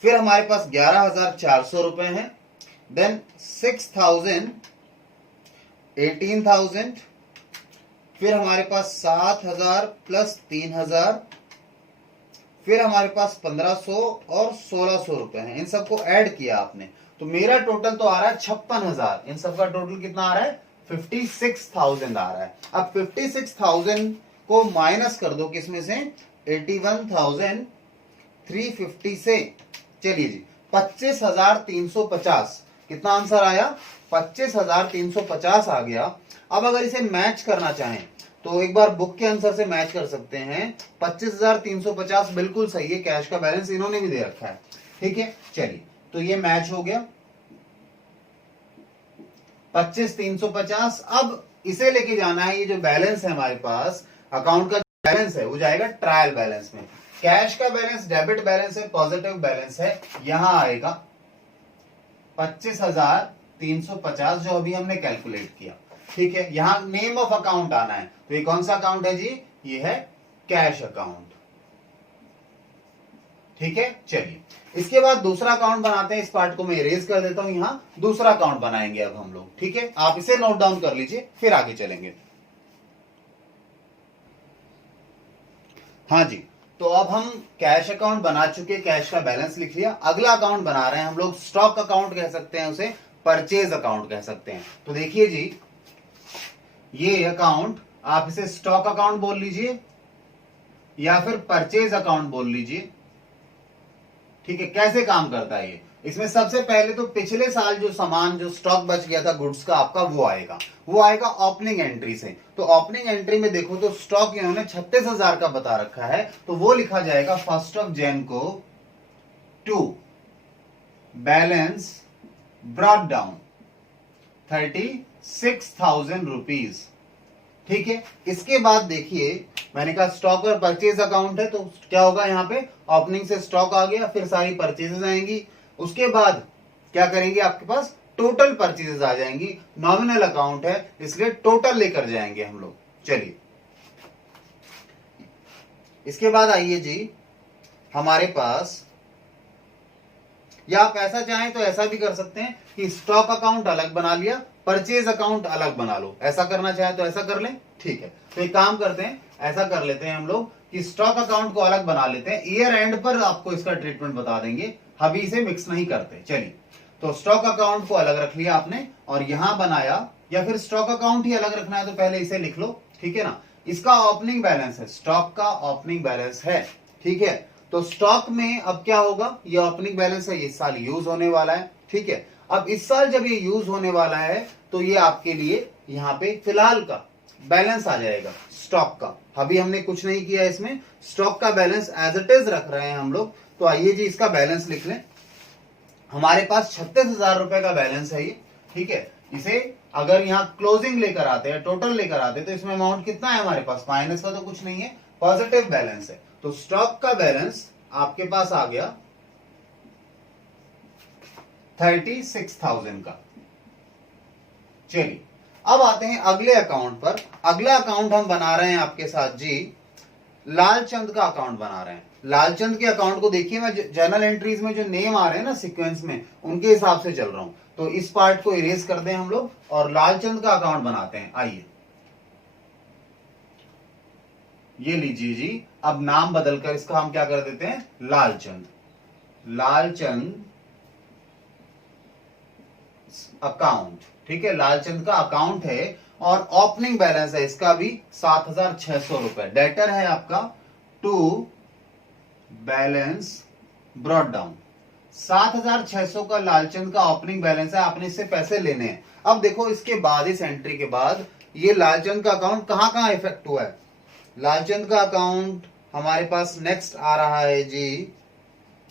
फिर हमारे पास 11,400 रुपए हैं, देन 6,000, 18,000, फिर हमारे पास 7,000 प्लस 3,000, फिर हमारे पास 1,500 और 1,600 रुपए हैं। इन सबको ऐड किया आपने तो मेरा टोटल तो आ रहा है 56,000। इन सबका टोटल कितना आ रहा है? 56,000 आ रहा है। अब 56,000 को माइनस कर दो किसमें से? 81,350 से। चलिए जी, 25,350 कितना आंसर आया? 25,350 आ गया। अब अगर इसे मैच करना चाहें तो एक बार बुक के आंसर से मैच कर सकते हैं। 25,350 बिल्कुल सही है, कैश का बैलेंस इन्होंने भी दे रखा है, ठीक है। चलिए, तो ये मैच हो गया 25,350। अब इसे लेके जाना है, ये जो बैलेंस है हमारे पास, अकाउंट का बैलेंस है, वो जाएगा ट्रायल बैलेंस में। कैश का बैलेंस डेबिट बैलेंस है, पॉजिटिव बैलेंस है, यहां आएगा 25,350 जो अभी हमने कैलकुलेट किया, ठीक है। यहां नेम ऑफ अकाउंट आना है, तो ये कौन सा अकाउंट है जी? ये है कैश अकाउंट, ठीक है। चलिए, इसके बाद दूसरा अकाउंट बनाते हैं। इस पार्ट को मैं इरेज कर देता हूं, यहां दूसरा अकाउंट बनाएंगे अब हम लोग, ठीक है। आप इसे नोट डाउन कर लीजिए, फिर आगे चलेंगे। हाँ जी, तो अब हम कैश अकाउंट बना चुके, कैश का बैलेंस लिख लिया। अगला अकाउंट बना रहे हैं हम लोग, स्टॉक अकाउंट कह सकते हैं उसे, परचेज अकाउंट कह सकते हैं। तो देखिए जी, ये अकाउंट आप इसे स्टॉक अकाउंट बोल लीजिए या फिर परचेज अकाउंट बोल लीजिए, ठीक है। कैसे काम करता है ये? इसमें सबसे पहले तो पिछले साल जो सामान, जो स्टॉक बच गया था गुड्स का आपका, वो आएगा ओपनिंग एंट्री से। तो ओपनिंग एंट्री में देखो तो स्टॉक इन्होंने 36,000 का बता रखा है, तो वो लिखा जाएगा 1 जनवरी को to balance brought down 36,000 rupees, ठीक है। इसके बाद देखिए, मैंने कहा स्टॉक और परचेज अकाउंट है, तो क्या होगा? यहाँ पे ओपनिंग से स्टॉक आ गया, फिर सारी परचेजेस आएंगी। उसके बाद क्या करेंगे? आपके पास टोटल परचेजेस आ जाएंगी। नॉमिनल अकाउंट है इसलिए टोटल लेकर जाएंगे हम लोग। चलिए, इसके बाद आइए जी, हमारे पास, या आप ऐसा चाहें तो ऐसा भी कर सकते हैं कि स्टॉक अकाउंट अलग बना लिया, परचेज अकाउंट अलग बना लो। ऐसा करना चाहे तो ऐसा कर लें, ठीक है। तो एक काम करते हैं, ऐसा कर लेते हैं हम लोग कि स्टॉक अकाउंट को अलग बना लेते हैं। ईयर एंड पर आपको इसका ट्रीटमेंट बता देंगे, अभी इसे मिक्स नहीं करते। चलिए, तो स्टॉक अकाउंट को अलग रख लिया आपने और यहां बनाया, या फिर स्टॉक अकाउंट ही अलग रखना है तो पहले इसे लिख लो, ठीक है ना। इसका ओपनिंग बैलेंस है, स्टॉक का ओपनिंग बैलेंस है, ठीक है। तो स्टॉक में अब क्या होगा, ये ओपनिंग बैलेंस है, ये इस साल यूज होने वाला है, ठीक है। अब इस साल जब ये यूज होने वाला है तो ये आपके लिए यहां पे फिलहाल का बैलेंस आ जाएगा स्टॉक का। अभी हमने कुछ नहीं किया इसमें, स्टॉक का बैलेंस एज इट इज रख रहे हैं हम लोग। तो आइए जी इसका बैलेंस लिख लें। हमारे पास 36,000 रुपए का बैलेंस है ये, ठीक है। इसे अगर यहाँ क्लोजिंग लेकर आते हैं, टोटल लेकर आते हैं, तो इसमें अमाउंट कितना है हमारे पास, माइनस का तो कुछ नहीं है, पॉजिटिव बैलेंस है। तो स्टॉक का बैलेंस आपके पास आ गया 36,000 का। चलिए अब आते हैं अगले अकाउंट पर। अगला अकाउंट हम बना रहे हैं आपके साथ जी, लालचंद का अकाउंट बना रहे हैं। लालचंद के अकाउंट को देखिए, मैं जर्नल एंट्रीज में जो नेम आ रहे हैं ना सीक्वेंस में, उनके हिसाब से चल रहा हूं। तो इस पार्ट को इरेज कर दें हम लोग और लालचंद का अकाउंट बनाते हैं। आइए ये लीजिए जी, अब नाम बदलकर इसका हम क्या कर देते हैं, लालचंद। लालचंद अकाउंट, ठीक है, लालचंद का अकाउंट है और ओपनिंग बैलेंस है इसका भी 7,600 रुपए। डेटर है आपका टू बैलेंस ब्रॉट डाउन। 7,600 का लालचंद का ओपनिंग बैलेंस है, आपने इससे पैसे लेने हैं। अब देखो इसके बाद, इस एंट्री के बाद ये लालचंद का अकाउंट कहां कहां इफेक्ट हुआ है। लालचंद का अकाउंट हमारे पास नेक्स्ट आ रहा है जी,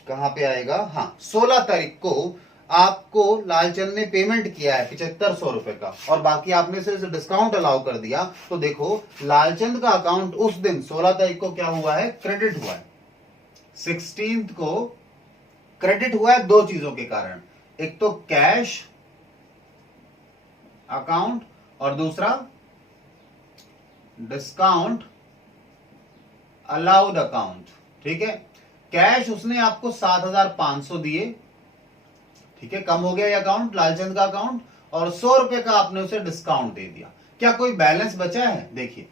कहां पे आएगा, हाँ 16 तारीख को आपको लालचंद ने पेमेंट किया है 7,500 रुपए का, और बाकी आपने से डिस्काउंट अलाउ कर दिया। तो देखो लालचंद का अकाउंट उस दिन 16 तारीख को क्या हुआ है, क्रेडिट हुआ है। 16th को क्रेडिट हुआ है दो चीजों के कारण, एक तो कैश अकाउंट और दूसरा डिस्काउंट अलाउड अकाउंट, ठीक है। कैश उसने आपको 7,500 दिए, ठीक है, कम हो गया ये अकाउंट लालचंद का अकाउंट, और 100 रुपए का आपने उसे डिस्काउंट दे दिया। क्या कोई बैलेंस बचा है, देखिए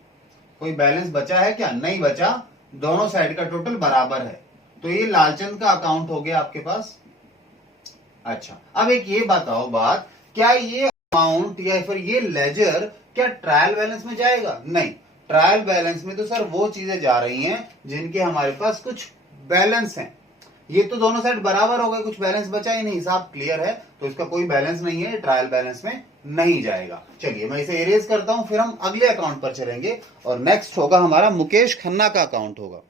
कोई बैलेंस बचा है क्या, नहीं बचा, दोनों साइड का टोटल बराबर है। तो ये लालचंद का अकाउंट हो गया आपके पास। अच्छा अब एक ये बताओ बात, क्या ये अमाउंट या फिर ये लेजर क्या ट्रायल बैलेंस में जाएगा, नहीं। ट्रायल बैलेंस में तो सर वो चीजें जा रही हैं जिनके हमारे पास कुछ बैलेंस हैं। ये तो दोनों साइड बराबर हो गए, कुछ बैलेंस बचा ही नहीं, हिसाब क्लियर है, तो इसका कोई बैलेंस नहीं है, ट्रायल बैलेंस में नहीं जाएगा। चलिए मैं इसे इरेज करता हूं, फिर हम अगले अकाउंट पर चलेंगे और नेक्स्ट होगा हमारा मुकेश खन्ना का अकाउंट होगा।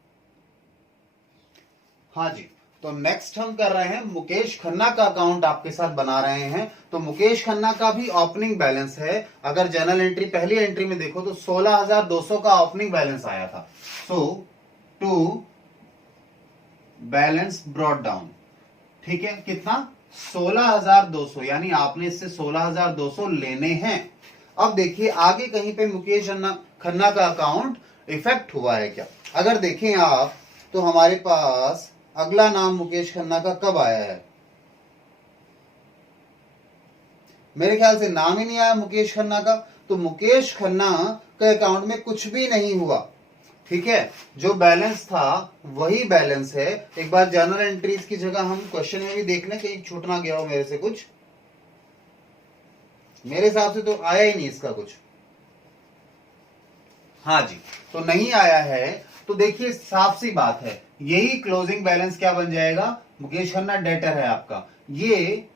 हाँ जी, तो नेक्स्ट हम कर रहे हैं मुकेश खन्ना का अकाउंट आपके साथ बना रहे हैं। तो मुकेश खन्ना का भी ओपनिंग बैलेंस है, अगर जर्नल एंट्री पहली एंट्री में देखो तो 16,200 का ओपनिंग बैलेंस आया था। सो टू बैलेंस ब्रॉट डाउन, ठीक है, कितना 16,200, यानी आपने इससे 16,200 लेने हैं। अब देखिए आगे कहीं पे मुकेश खन्ना का अकाउंट इफेक्ट हुआ है क्या, अगर देखें आप तो हमारे पास अगला नाम मुकेश खन्ना का कब आया है, मेरे ख्याल से नाम ही नहीं आया मुकेश खन्ना का। तो मुकेश खन्ना के अकाउंट में कुछ भी नहीं हुआ, ठीक है, जो बैलेंस था वही बैलेंस है। एक बार जर्नल एंट्रीज की जगह हम क्वेश्चन में भी देख लें कहीं छूट ना गया हो मेरे से कुछ, मेरे हिसाब से तो आया ही नहीं इसका कुछ। हाँ जी, तो नहीं आया है, तो देखिए साफ सी बात है, यही क्लोजिंग बैलेंस क्या बन जाएगा, मुकेश खन्ना डेटर है आपका। ये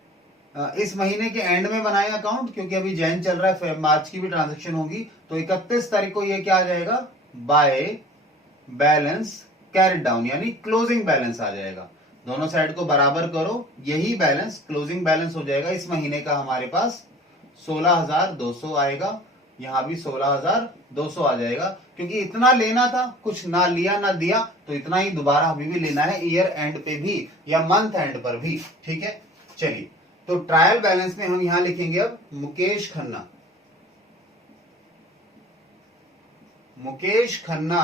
इस महीने के एंड में बनाए अकाउंट, क्योंकि अभी जैन चल रहा है, मार्च की भी ट्रांजैक्शन होगी, तो 31 तारीख को ये क्या आ जाएगा, बाय बैलेंस कैरिड डाउन, यानी क्लोजिंग बैलेंस आ जाएगा। दोनों साइड को बराबर करो, यही बैलेंस क्लोजिंग बैलेंस हो जाएगा। इस महीने का हमारे पास 16,200 आएगा, यहां भी 16,200 आ जाएगा, क्योंकि इतना लेना था, कुछ ना लिया ना दिया, तो इतना ही दोबारा अभी भी लेना है, ईयर एंड पे भी या मंथ एंड पर भी, ठीक है। चलिए तो ट्रायल बैलेंस में हम यहां लिखेंगे अब मुकेश खन्ना। मुकेश खन्ना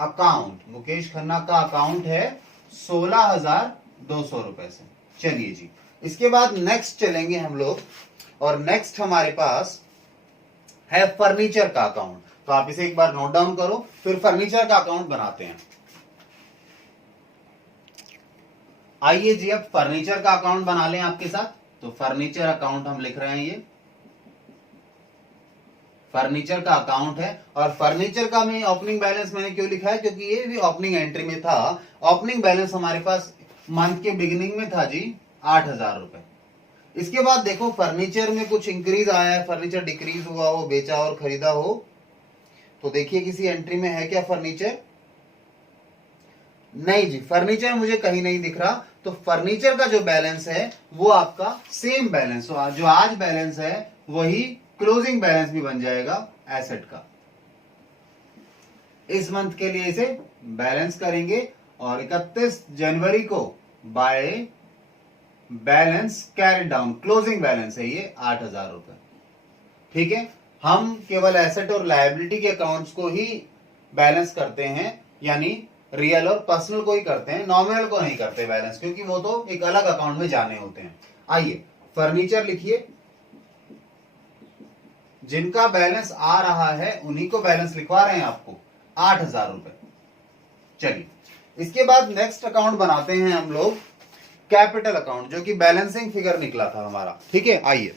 अकाउंट, मुकेश खन्ना का अकाउंट है 16,200 रुपए से। चलिए जी, इसके बाद नेक्स्ट चलेंगे हम लोग, और नेक्स्ट हमारे पास है फर्नीचर का अकाउंट। तो आप इसे एक बार नोट डाउन करो, फिर फर्नीचर का अकाउंट बनाते हैं। आइए जी अब फर्नीचर का अकाउंट बना लें आपके साथ। तो फर्नीचर अकाउंट हम लिख रहे हैं ये फर्नीचर का अकाउंट है। और फर्नीचर का मैं ओपनिंग बैलेंस मैंने क्यों लिखा है, क्योंकि ये भी ओपनिंग एंट्री में था। ओपनिंग बैलेंस हमारे पास मंथ के बिगिनिंग में था जी 8,000 रुपए। इसके बाद देखो फर्नीचर में कुछ इंक्रीज आया है, फर्नीचर डिक्रीज हुआ हो, बेचा और खरीदा हो, तो देखिए किसी एंट्री में है क्या फर्नीचर? नहीं जी, फर्नीचर मुझे कहीं नहीं दिख रहा। तो फर्नीचर का जो बैलेंस है वो आपका सेम बैलेंस, जो आज बैलेंस है वही क्लोजिंग बैलेंस भी बन जाएगा एसेट का। इस मंथ के लिए इसे बैलेंस करेंगे और 31 जनवरी को by balance carry down, closing balance है ये 8,000 रुपए। ठीक है, हम केवल एसेट और लायबिलिटी के अकाउंट्स को ही बैलेंस करते हैं, यानी रियल और पर्सनल को ही करते हैं, नॉमिनल को नहीं करते बैलेंस, क्योंकि वो तो एक अलग अकाउंट में जाने होते हैं। आइए फर्नीचर लिखिए, जिनका बैलेंस आ रहा है उन्हीं को बैलेंस लिखवा रहे हैं आपको 8,000 रुपए। चलिए इसके बाद नेक्स्ट अकाउंट बनाते हैं हम लोग कैपिटल अकाउंट, जो कि बैलेंसिंग फिगर निकला था हमारा। ठीक है, आइए।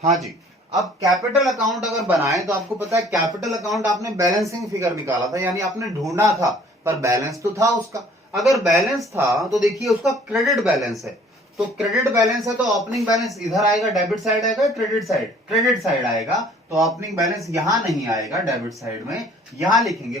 हाँ जी, अब कैपिटल अकाउंट अगर बनाएं तो आपको पता है कैपिटल अकाउंट आपने बैलेंसिंग फिगर निकाला था, यानी आपने ढूंढा था, पर बैलेंस तो था उसका। अगर बैलेंस था तो देखिए उसका क्रेडिट बैलेंस है, तो क्रेडिट बैलेंस है तो ओपनिंग बैलेंस इधर आएगा, डेबिट साइड आएगा, क्रेडिट साइड आएगा। तो ओपनिंग बैलेंस यहां नहीं आएगा डेबिट साइड में, यहां लिखेंगे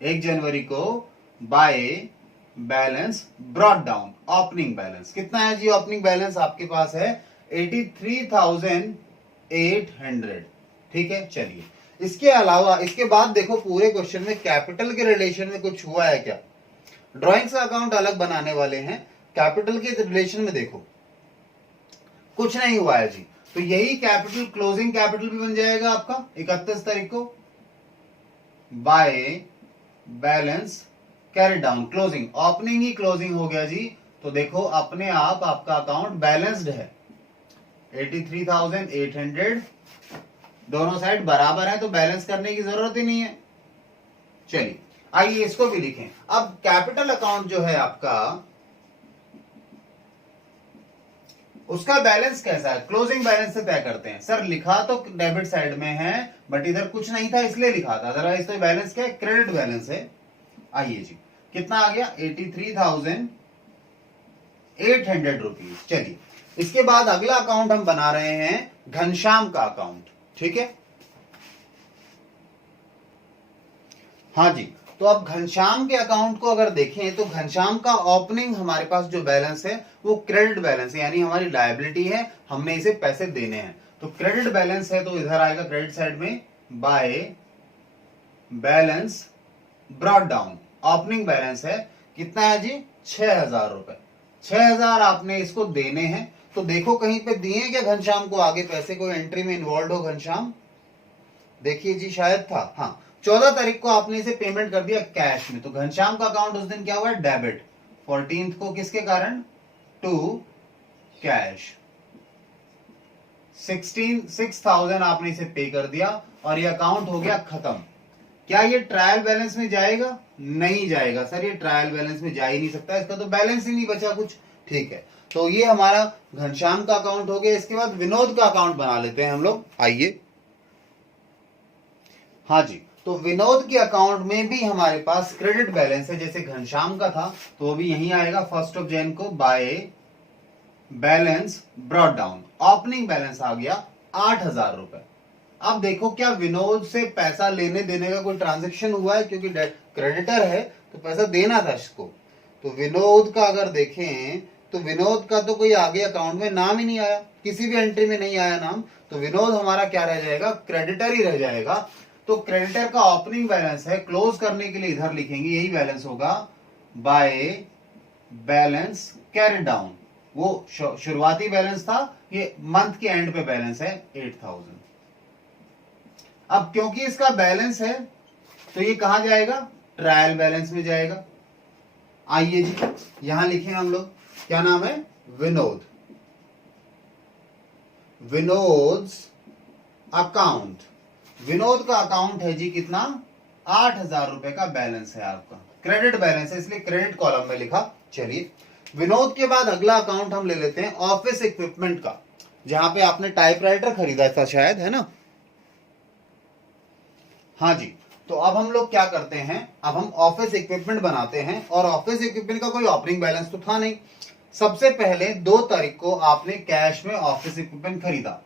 1 जनवरी को by balance brought down opening balance. कितना है जी ओपनिंग बैलेंस? आपके पास है 83,800। ठीक है, चलिए इसके अलावा इसके बाद देखो पूरे क्वेश्चन में कैपिटल के रिलेशन में कुछ हुआ है क्या? ड्राइंग्स का अकाउंट अलग बनाने वाले हैं, कैपिटल के रिलेशन में देखो कुछ नहीं हुआ है जी। तो यही कैपिटल क्लोजिंग कैपिटल भी बन जाएगा आपका 31 तारीख को by balance carry down closing. Opening he closing हो गया जी, तो देखो अपने आप आपका अकाउंट बैलेंस्ड है 83,800, दोनों साइड बराबर है तो बैलेंस करने की जरूरत ही नहीं है। चलिए आइए इसको भी लिखें। अब कैपिटल अकाउंट जो है आपका, उसका बैलेंस कैसा है? क्लोजिंग बैलेंस से तय करते हैं। सर लिखा तो डेबिट साइड में है, बट इधर कुछ नहीं था इसलिए लिखा था, अदरवाइज तो बैलेंस क्या है? क्रेडिट बैलेंस है। आइए जी, कितना आ गया? 83,800 रुपीज। चलिए इसके बाद अगला अकाउंट हम बना रहे हैं घनश्याम का अकाउंट। ठीक है, हाँ जी। तो अब घनश्याम के अकाउंट को अगर देखें तो घनश्याम का ओपनिंग हमारे पास जो बैलेंस है वो क्रेडिट बैलेंस है, यानी हमारी लायबिलिटी है, हमने इसे पैसे देने हैं। तो क्रेडिट बैलेंस है तो इधर आएगा क्रेडिट साइड में bye balance brought down. Opening balance है कितना है जी? 6,000 रुपए। 6,000 आपने इसको देने हैं। तो देखो कहीं पे दिए क्या घनश्याम को आगे पैसे? कोई एंट्री में इन्वॉल्व हो घनश्याम? देखिए जी शायद था, हाँ 14 तारीख को आपने इसे पेमेंट कर दिया कैश में। तो घनश्याम का अकाउंट उस दिन क्या हुआ? डेबिट। 14 को किसके कारण? To cash. 6,000 आपने इसे पे कर दिया और ये अकाउंट हो गया खत्म। क्या ये ट्रायल बैलेंस में जाएगा? नहीं जाएगा सर, ये ट्रायल बैलेंस में जा ही नहीं सकता, इसका तो बैलेंस ही नहीं बचा कुछ। ठीक है, तो ये हमारा घनश्याम का अकाउंट हो गया। इसके बाद विनोद का अकाउंट बना लेते हैं हम लोग। आइए, हाँ जी। तो विनोद के अकाउंट में भी हमारे पास क्रेडिट बैलेंस है, जैसे घनश्याम का था, तो वो भी यहीं आएगा 1 जनवरी को by balance brought down. Opening balance आ गया 8,000 रुपए। अब देखो क्या विनोद से पैसा लेने देने का कोई ट्रांजैक्शन हुआ है? क्योंकि क्रेडिटर है तो पैसा देना था इसको। तो विनोद का अगर देखें तो विनोद का तो कोई आगे अकाउंट में नाम ही नहीं आया, किसी भी एंट्री में नहीं आया नाम, तो विनोद हमारा क्या रह जाएगा? क्रेडिटर ही रह जाएगा। तो क्रेडिटर का ओपनिंग बैलेंस है, क्लोज करने के लिए इधर लिखेंगे यही बैलेंस होगा बाय बैलेंस कैरी डाउन। वो शुरुआती बैलेंस था, ये मंथ के एंड पे बैलेंस है 8,000। अब क्योंकि इसका बैलेंस है तो ये कहां जाएगा? ट्रायल बैलेंस में जाएगा। आइए जी यहां लिखें हम लोग, क्या नाम है? विनोद। विनोद्स अकाउंट। विनोद का अकाउंट है जी कितना? 8,000 रुपए का बैलेंस है आपका, क्रेडिट बैलेंस है इसलिए क्रेडिट कॉलम में लिखा। चलिए विनोद के बाद अगला अकाउंट हम ले लेते हैं ऑफिस इक्विपमेंट का। जहां पे आपने टाइपराइटर खरीदा था शायद, है ना? हाँ जी। तो अब हम लोग क्या करते हैं, अब हम ऑफिस इक्विपमेंट बनाते हैं, और ऑफिस इक्विपमेंट का कोई ओपनिंग बैलेंस तो था नहीं। सबसे पहले 2 तारीख को आपने कैश में ऑफिस इक्विपमेंट खरीदा,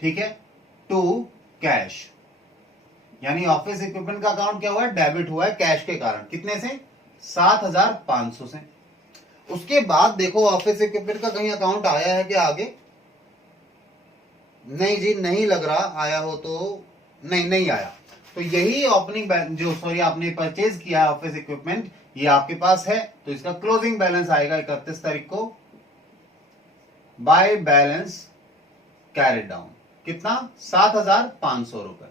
ठीक है, टू कैश, यानी ऑफिस इक्विपमेंट का अकाउंट क्या हुआ है, डेबिट हुआ है कैश के कारण। कितने से? 7,500 से। उसके बाद देखो ऑफिस इक्विपमेंट का कहीं अकाउंट आया है क्या आगे? नहीं जी, नहीं लग रहा आया हो तो। नहीं आया। तो यही ओपनिंग जो सॉरी आपने परचेज किया है ऑफिस इक्विपमेंट, ये आपके पास है, तो इसका क्लोजिंग बैलेंस आएगा 31 तारीख को बाय बैलेंस कैरिड डाउन। कितना? 7,500 रुपए।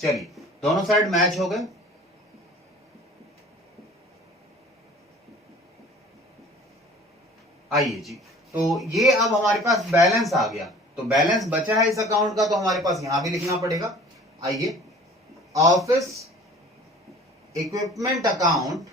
चलिए, दोनों साइड मैच हो गए। आइए जी, तो ये अब हमारे पास बैलेंस आ गया, तो बैलेंस बचा है इस अकाउंट का, तो हमारे पास यहां भी लिखना पड़ेगा। आइए, ऑफिस इक्विपमेंट अकाउंट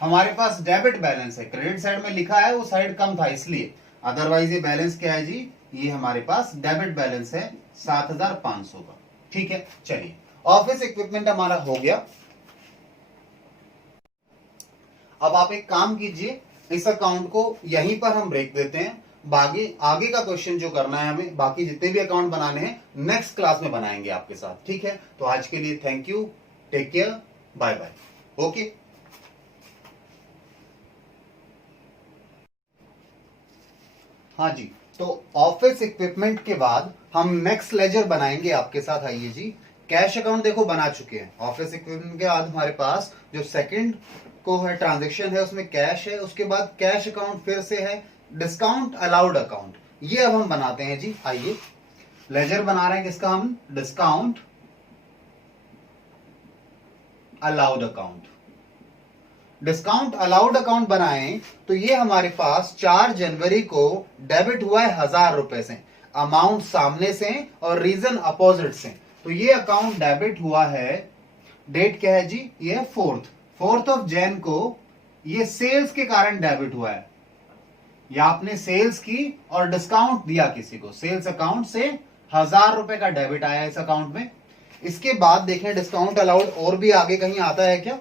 हमारे पास डेबिट बैलेंस है, क्रेडिट साइड में लिखा है, वो साइड कम था इसलिए, अदरवाइज ये बैलेंस क्या है जी, ये हमारे पास डेबिट बैलेंस है 7,500 का। ठीक है, चलिए ऑफिस इक्विपमेंट हमारा हो गया। अब आप एक काम कीजिए, इस अकाउंट को यहीं पर हम ब्रेक देते हैं। बाकी आगे का क्वेश्चन जो करना है हमें, बाकी जितने भी अकाउंट बनाने हैं नेक्स्ट क्लास में बनाएंगे आपके साथ। ठीक है, तो आज के लिए thank you, take care, bye bye, okay. हाँ जी, तो ऑफिस इक्विपमेंट के बाद हम नेक्स्ट लेजर बनाएंगे आपके साथ। आइए जी, कैश अकाउंट देखो बना चुके हैं। ऑफिस इक्विपमेंट के बाद हमारे पास जो सेकंड को है ट्रांजैक्शन है, उसमें कैश है, उसके बाद कैश अकाउंट फिर से है, डिस्काउंट अलाउड अकाउंट, ये अब हम बनाते हैं जी। आइए, लेजर बना रहे हैं किसका हम, discount allowed account. Discount allowed account बनाएं तो ये हमारे पास 4 जनवरी को डेबिट हुआ है 1,000 रुपए से, अमाउंट सामने से और रीजन अपोजिट से। तो ये अकाउंट डेबिट हुआ है, डेट क्या है जी, ये है 4th ऑफ जैन को, ये सेल्स के कारण डेबिट हुआ है, या आपने सेल्स की और डिस्काउंट दिया किसी को, सेल्स अकाउंट से 1,000 रुपए का डेबिट आया इस अकाउंट में। इसके बाद देखें डिस्काउंट अलाउड और भी आगे कहीं आता है क्या,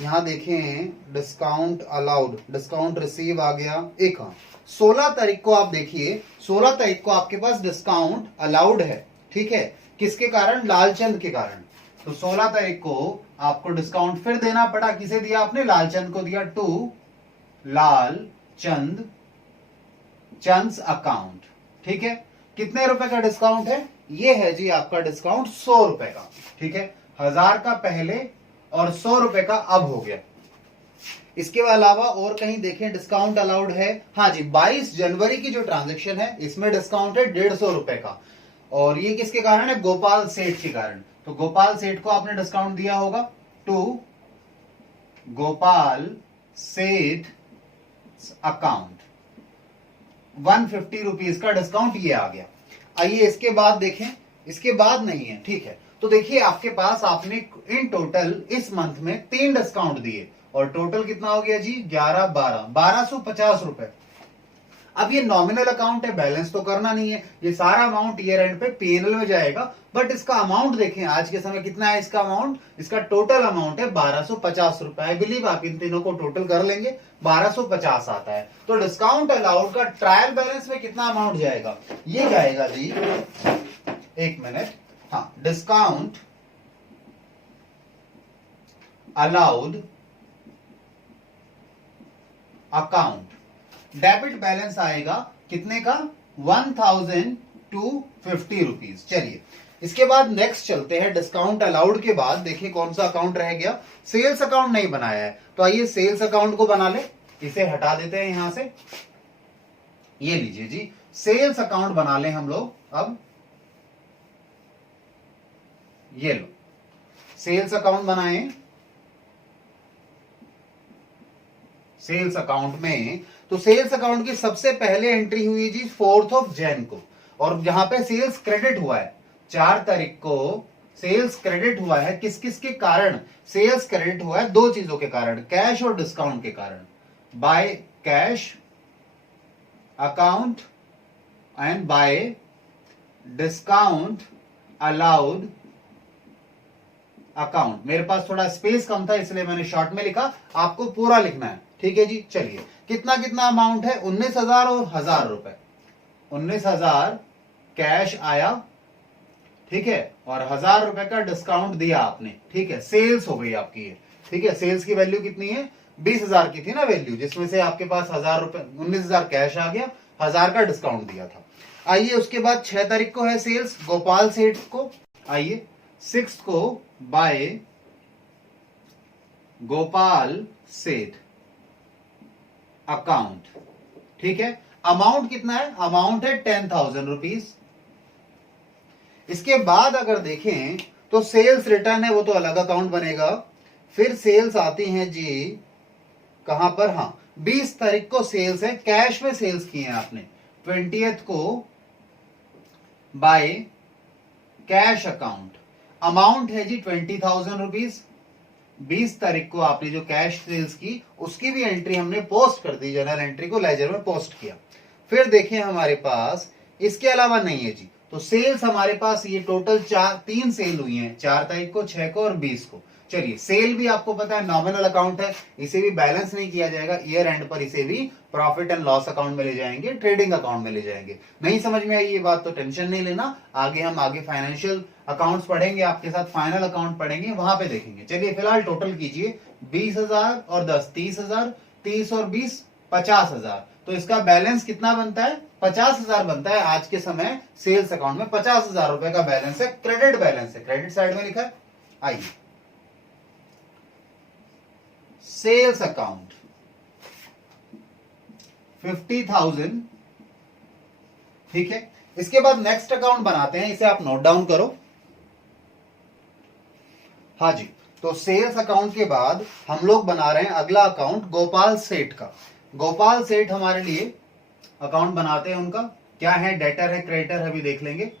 यहां देखें डिस्काउंट अलाउड, डिस्काउंट रिसीव आ गया एक। हाँ, 16 तारीख को आप देखिए, 16 तारीख को आपके पास डिस्काउंट अलाउड है, ठीक है, किसके कारण, लालचंद के कारण। तो 16 तारीख को आपको डिस्काउंट फिर देना पड़ा, किसे दिया आपने, लालचंद को दिया, टू लालचंद चंद्स अकाउंट। ठीक है, कितने रुपए का डिस्काउंट है, ये है जी आपका डिस्काउंट 100 रुपए का। ठीक है, 1,000 का पहले और 100 रुपए का अब हो गया। इसके अलावा और कहीं देखें डिस्काउंट अलाउड है, हाँ जी, 22 जनवरी की जो ट्रांजैक्शन है इसमें डिस्काउंट है 150 रुपए का, और ये किसके कारण है, गोपाल सेठ के कारण। तो गोपाल सेठ को आपने डिस्काउंट दिया होगा, to Gopal Seth account, 150 rupees का डिस्काउंट ये आ गया। आइए इसके बाद देखें, इसके बाद नहीं है, ठीक है। तो देखिए आपके पास आपने इन टोटल इस मंथ में 3 डिस्काउंट दिए, और टोटल कितना हो गया जी, 11 12 1250 रुपए। अब ये नॉमिनल अकाउंट है, बैलेंस तो करना नहीं है, ये सारा अमाउंट ईयर एंड पे पीएनएल में जाएगा, बट इसका अमाउंट देखें आज के समय कितना है, इसका अमाउंट, इसका टोटल अमाउंट है 1250 रुपए। आई बिलीव आप इन तीनों को टोटल कर लेंगे, 1250 आता है। तो डिस्काउंट अलाउड का ट्रायल बैलेंस में कितना अमाउंट जाएगा, ये जाएगा जी, एक मिनट, हाँ, discount allowed account debit balance आएगा कितने का, 1,250 रुपीज। चलिए इसके बाद नेक्स्ट चलते हैं, डिस्काउंट अलाउड के बाद देखिए कौन सा अकाउंट रह गया, सेल्स अकाउंट नहीं बनाया है, तो आइए सेल्स अकाउंट को बना ले, इसे हटा देते हैं यहां से, ये लीजिए जी, सेल्स अकाउंट बना ले हम लोग। अब ये लो, सेल्स अकाउंट बनाए, सेल्स अकाउंट में, तो सेल्स अकाउंट की सबसे पहले एंट्री हुई जी 4th ऑफ जैन को, और यहां पे सेल्स क्रेडिट हुआ है 4 तारीख को, सेल्स क्रेडिट हुआ है किस किस के कारण, सेल्स क्रेडिट हुआ है 2 चीजों के कारण, कैश और डिस्काउंट के कारण, by cash account and bye discount allowed account. मेरे पास थोड़ा स्पेस कम था इसलिए मैंने शॉर्ट में लिखा, आपको पूरा लिखना है। ठीक है जी, चलिए कितना कितना अमाउंट है, 19,000 और 1,000 रुपए। 19,000 कैश आया, ठीक है, और 1,000 रुपए का डिस्काउंट दिया आपने। ठीक है, सेल्स हो गई आपकी ये। ठीक है, सेल्स की वैल्यू कितनी है, 20,000 की थी ना वैल्यू, जिसमें से आपके पास 1,000 रुपए 19,000 कैश आ गया, 1,000 का डिस्काउंट दिया था। आइए उसके बाद 6 तारीख को है सेल्स गोपाल सेठ को। आइए 6 को बाय गोपाल सेठ अकाउंट। ठीक है, अमाउंट कितना है, अमाउंट है 10,000 रुपीज। इसके बाद अगर देखें तो सेल्स रिटर्न है, वो तो अलग अकाउंट बनेगा। फिर सेल्स आती हैं जी कहां पर, हाँ 20 तारीख को सेल्स है, कैश में सेल्स की है आपने। 20th को बाय कैश अकाउंट, अमाउंट है जी 20,000 रुपीज। 20 तारीख को आपने जो कैश सेल्स की उसकी भी एंट्री हमने पोस्ट कर दी, जर्नल एंट्री को लेजर में पोस्ट किया। फिर देखें हमारे पास इसके अलावा नहीं है जी, तो सेल्स हमारे पास ये टोटल 3 सेल हुई हैं, 4 तारीख को, 6 को और 20 को। चलिए सेल भी आपको पता है नॉमिनल अकाउंट है, इसे भी बैलेंस नहीं किया जाएगा, ईयर एंड पर इसे भी प्रॉफिट एंड लॉस अकाउंट में ले जाएंगे, ट्रेडिंग अकाउंट में ले जाएंगे। नहीं समझ में आई ये बात तो टेंशन नहीं लेना, हम आगे फाइनेंशियल अकाउंट्स पढ़ेंगे, आपके साथ फाइनल अकाउंट पढ़ेंगे, वहां पे देखेंगे। चलिए फिलहाल टोटल कीजिए, 20,000 और 10 30,000, 30 और 20 50,000। तो इसका बैलेंस कितना बनता है, 50,000 बनता है आज के समय सेल्स अकाउंट में। 50,000 रुपए का बैलेंस है, क्रेडिट बैलेंस है, क्रेडिट साइड में लिखा है। आइए सेल्स अकाउंट 50,000। ठीक है, इसके बाद नेक्स्ट अकाउंट बनाते हैं, इसे आप नोट डाउन करो। हाँ जी, तो सेल्स अकाउंट के बाद हम लोग बना रहे हैं अगला अकाउंट गोपाल सेठ का। गोपाल सेठ हमारे लिए अकाउंट बनाते हैं, उनका क्या है, डेटर है, क्रेडिटर है, अभी देख लेंगे।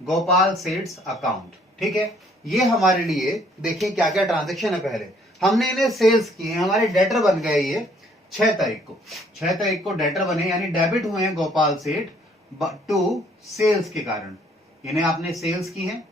गोपाल सेठ अकाउंट, ठीक है, ये हमारे लिए देखिए क्या क्या ट्रांजेक्शन है। पहले हमने इन्हें सेल्स किए, हमारे डेटर बन गए ये 6 तारीख को। 6 तारीख को डेटर बने, यानी डेबिट हुए हैं गोपाल सेठ टू सेल्स के कारण, इन्हें आपने सेल्स की है।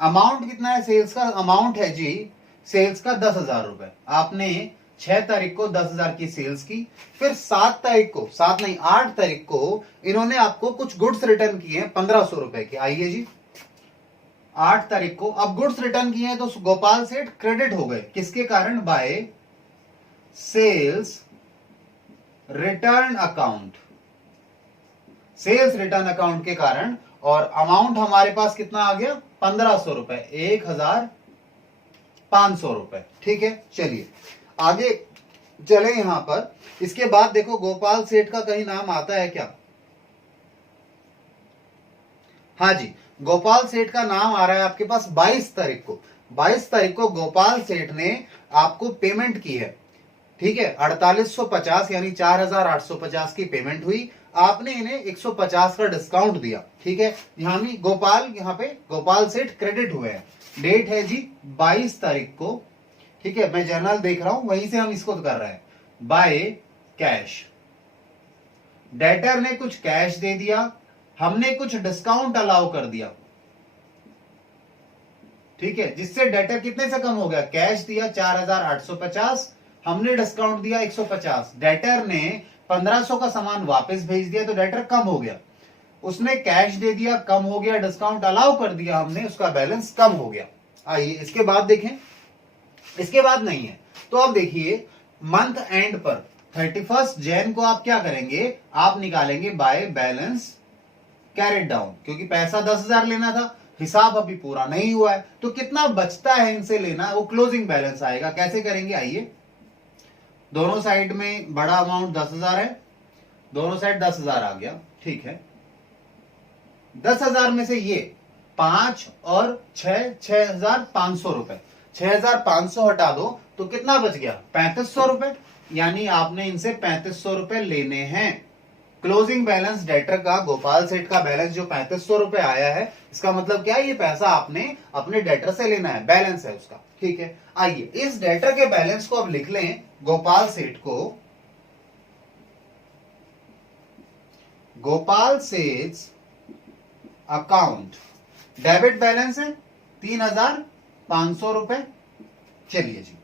अमाउंट कितना है सेल्स का, अमाउंट है जी सेल्स का 10,000 रुपए। आपने 6 तारीख को 10,000 की सेल्स की। फिर 7 तारीख को, 7 नहीं 8 तारीख को इन्होंने आपको कुछ गुड्स रिटर्न किए हैं 1,500 रुपए के। आइए जी 8 तारीख को अब गुड्स रिटर्न किए हैं, तो गोपाल सेठ क्रेडिट हो गए, किसके कारण, by sales return account, sales return account के कारण। और अमाउंट हमारे पास कितना आ गया, 1,500 रुपए, 1,500 रुपए। ठीक है, चलिए आगे चले यहां पर। इसके बाद देखो गोपाल सेठ का कहीं नाम आता है क्या, हाँ जी गोपाल सेठ का नाम आ रहा है आपके पास 22 तारीख को। 22 तारीख को गोपाल सेठ ने आपको पेमेंट की है, ठीक है, 4850 यानी 4,850 की पेमेंट हुई। आपने इन्हें 150 का डिस्काउंट दिया। ठीक है, यहां भी गोपाल, यहां पे गोपाल सेठ क्रेडिट हुए हैं। डेट है जी 22 तारीख को। ठीक है, मैं जर्नल देख रहा हूं, वहीं से हम इसको कर रहे हैं, बाय कैश। डेटर ने कुछ कैश दे दिया, हमने कुछ डिस्काउंट अलाउ कर दिया। ठीक है, जिससे डेटर कितने से कम हो गया, कैश दिया 4,850, हमने डिस्काउंट दिया 150, डेटर ने 1,500 का सामान वापस भेज दिया, तो डेटर कम हो गया। उसने कैश दे दिया, कम हो गया, डिस्काउंट अलाउ कर दिया हमने, उसका बैलेंस कम हो गया। आइए इसके बाद देखें, इसके बाद नहीं है। तो अब देखिए मंथ एंड पर 31 जैन को आप क्या करेंगे, आप निकालेंगे बाय बैलेंस कैरेट डाउन, क्योंकि पैसा 10,000 लेना था, हिसाब अभी पूरा नहीं हुआ है, तो कितना बचता है इनसे लेना, वो क्लोजिंग बैलेंस आएगा। कैसे करेंगे, आइए दोनों साइड में बड़ा अमाउंट 10,000 है, दोनों साइड 10,000 आ गया। ठीक है, 10,000 में से ये 5 और 6, 6,500 रुपए, 6,500 हटा दो तो कितना बच गया, 3,500 रुपए। यानी आपने इनसे 3,500 रुपए लेने हैं। क्लोजिंग बैलेंस डेटर का, गोपाल सेठ का बैलेंस जो 3,500 रुपए आया है, इसका मतलब क्या है, ये पैसा आपने अपने डेटर से लेना है, बैलेंस है उसका। ठीक है, आइए इस डेटर के बैलेंस को अब लिख लें, गोपाल सेठ को Gopal Seth account debit balance है 3,500 रुपए। चलिए जी,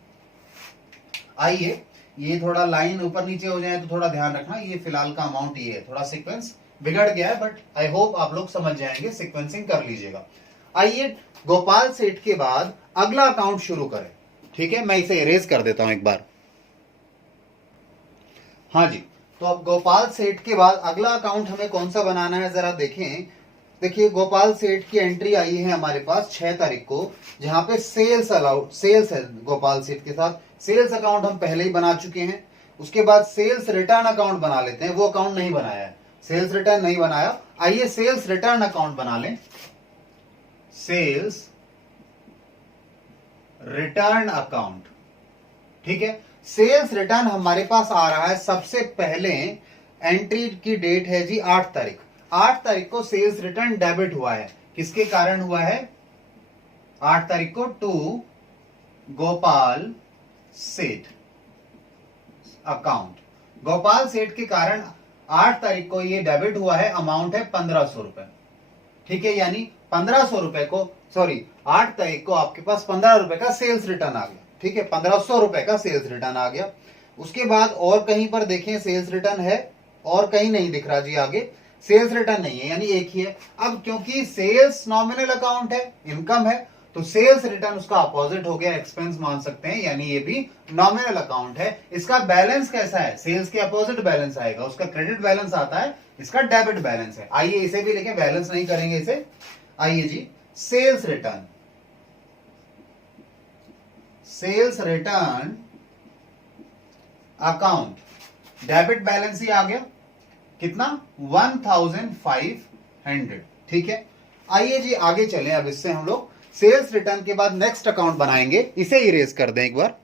आइए ये थोड़ा लाइन ऊपर नीचे हो जाए तो थोड़ा ध्यान रखना, ये फिलहाल का अमाउंट ये है, थोड़ा सीक्वेंस बिगड़ गया है, बट आई होप आप लोग समझ जाएंगे, सीक्वेंसिंग कर लीजिएगा। आइए गोपाल सेठ के बाद अगला अकाउंट शुरू करें। ठीक है, मैं इसे इरेज कर देता हूं एक बार। हाँ जी, तो अब गोपाल सेठ के बाद अगला अकाउंट हमें कौन सा बनाना है जरा देखें। देखिए गोपाल सेठ की एंट्री आई है हमारे पास 6 तारीख को, जहां पे सेल्स अलाउड सेल्स है गोपाल सेठ के साथ। सेल्स अकाउंट हम पहले ही बना चुके हैं। उसके बाद सेल्स रिटर्न अकाउंट बना लेते हैं, वो अकाउंट नहीं बनाया है, सेल्स रिटर्न नहीं बनाया। आइए सेल्स रिटर्न अकाउंट बना लें, सेल्स रिटर्न अकाउंट। ठीक है, सेल्स रिटर्न हमारे पास आ रहा है, सबसे पहले एंट्री की डेट है जी 8 तारीख। 8 तारीख को सेल्स रिटर्न डेबिट हुआ है, किसके कारण हुआ है? 8 तारीख को टू गोपाल सेठ अकाउंट। गोपाल सेठ के कारण 8 तारीख को ये डेबिट हुआ है, अमाउंट है 1,500 रुपए। ठीक है, यानी 1,500 रुपए को, सॉरी 8 तारीख को आपके पास 15 रुपए का सेल्स रिटर्न आ गया। ठीक है, 1,500 रुपए का सेल्स रिटर्न आ गया। उसके बाद और कहीं पर देखें सेल्स रिटर्न है, और कहीं नहीं दिख रहा जी, आगे सेल्स रिटर्न नहीं है, यानी एक ही है। अब क्योंकि सेल्स नॉमिनल अकाउंट है, इनकम है, तो सेल्स रिटर्न उसका अपोजिट हो गया, एक्सपेंस मान सकते हैं, यानी ये भी नॉमिनल अकाउंट है। इसका बैलेंस कैसा है? सेल्स के अपोजिट बैलेंस आएगा, उसका क्रेडिट बैलेंस आता है, इसका डेबिट बैलेंस है। आइए इसे भी लेके, बैलेंस नहीं करेंगे इसे। आइए जी, sales return, sales return account, debit balance ही आ गया, कितना? 1,500। ठीक है, आइए जी आगे चलें। अब इससे हम लोग सेल्स रिटर्न के बाद नेक्स्ट अकाउंट बनाएंगे, इसे इरेज कर दें एक बार।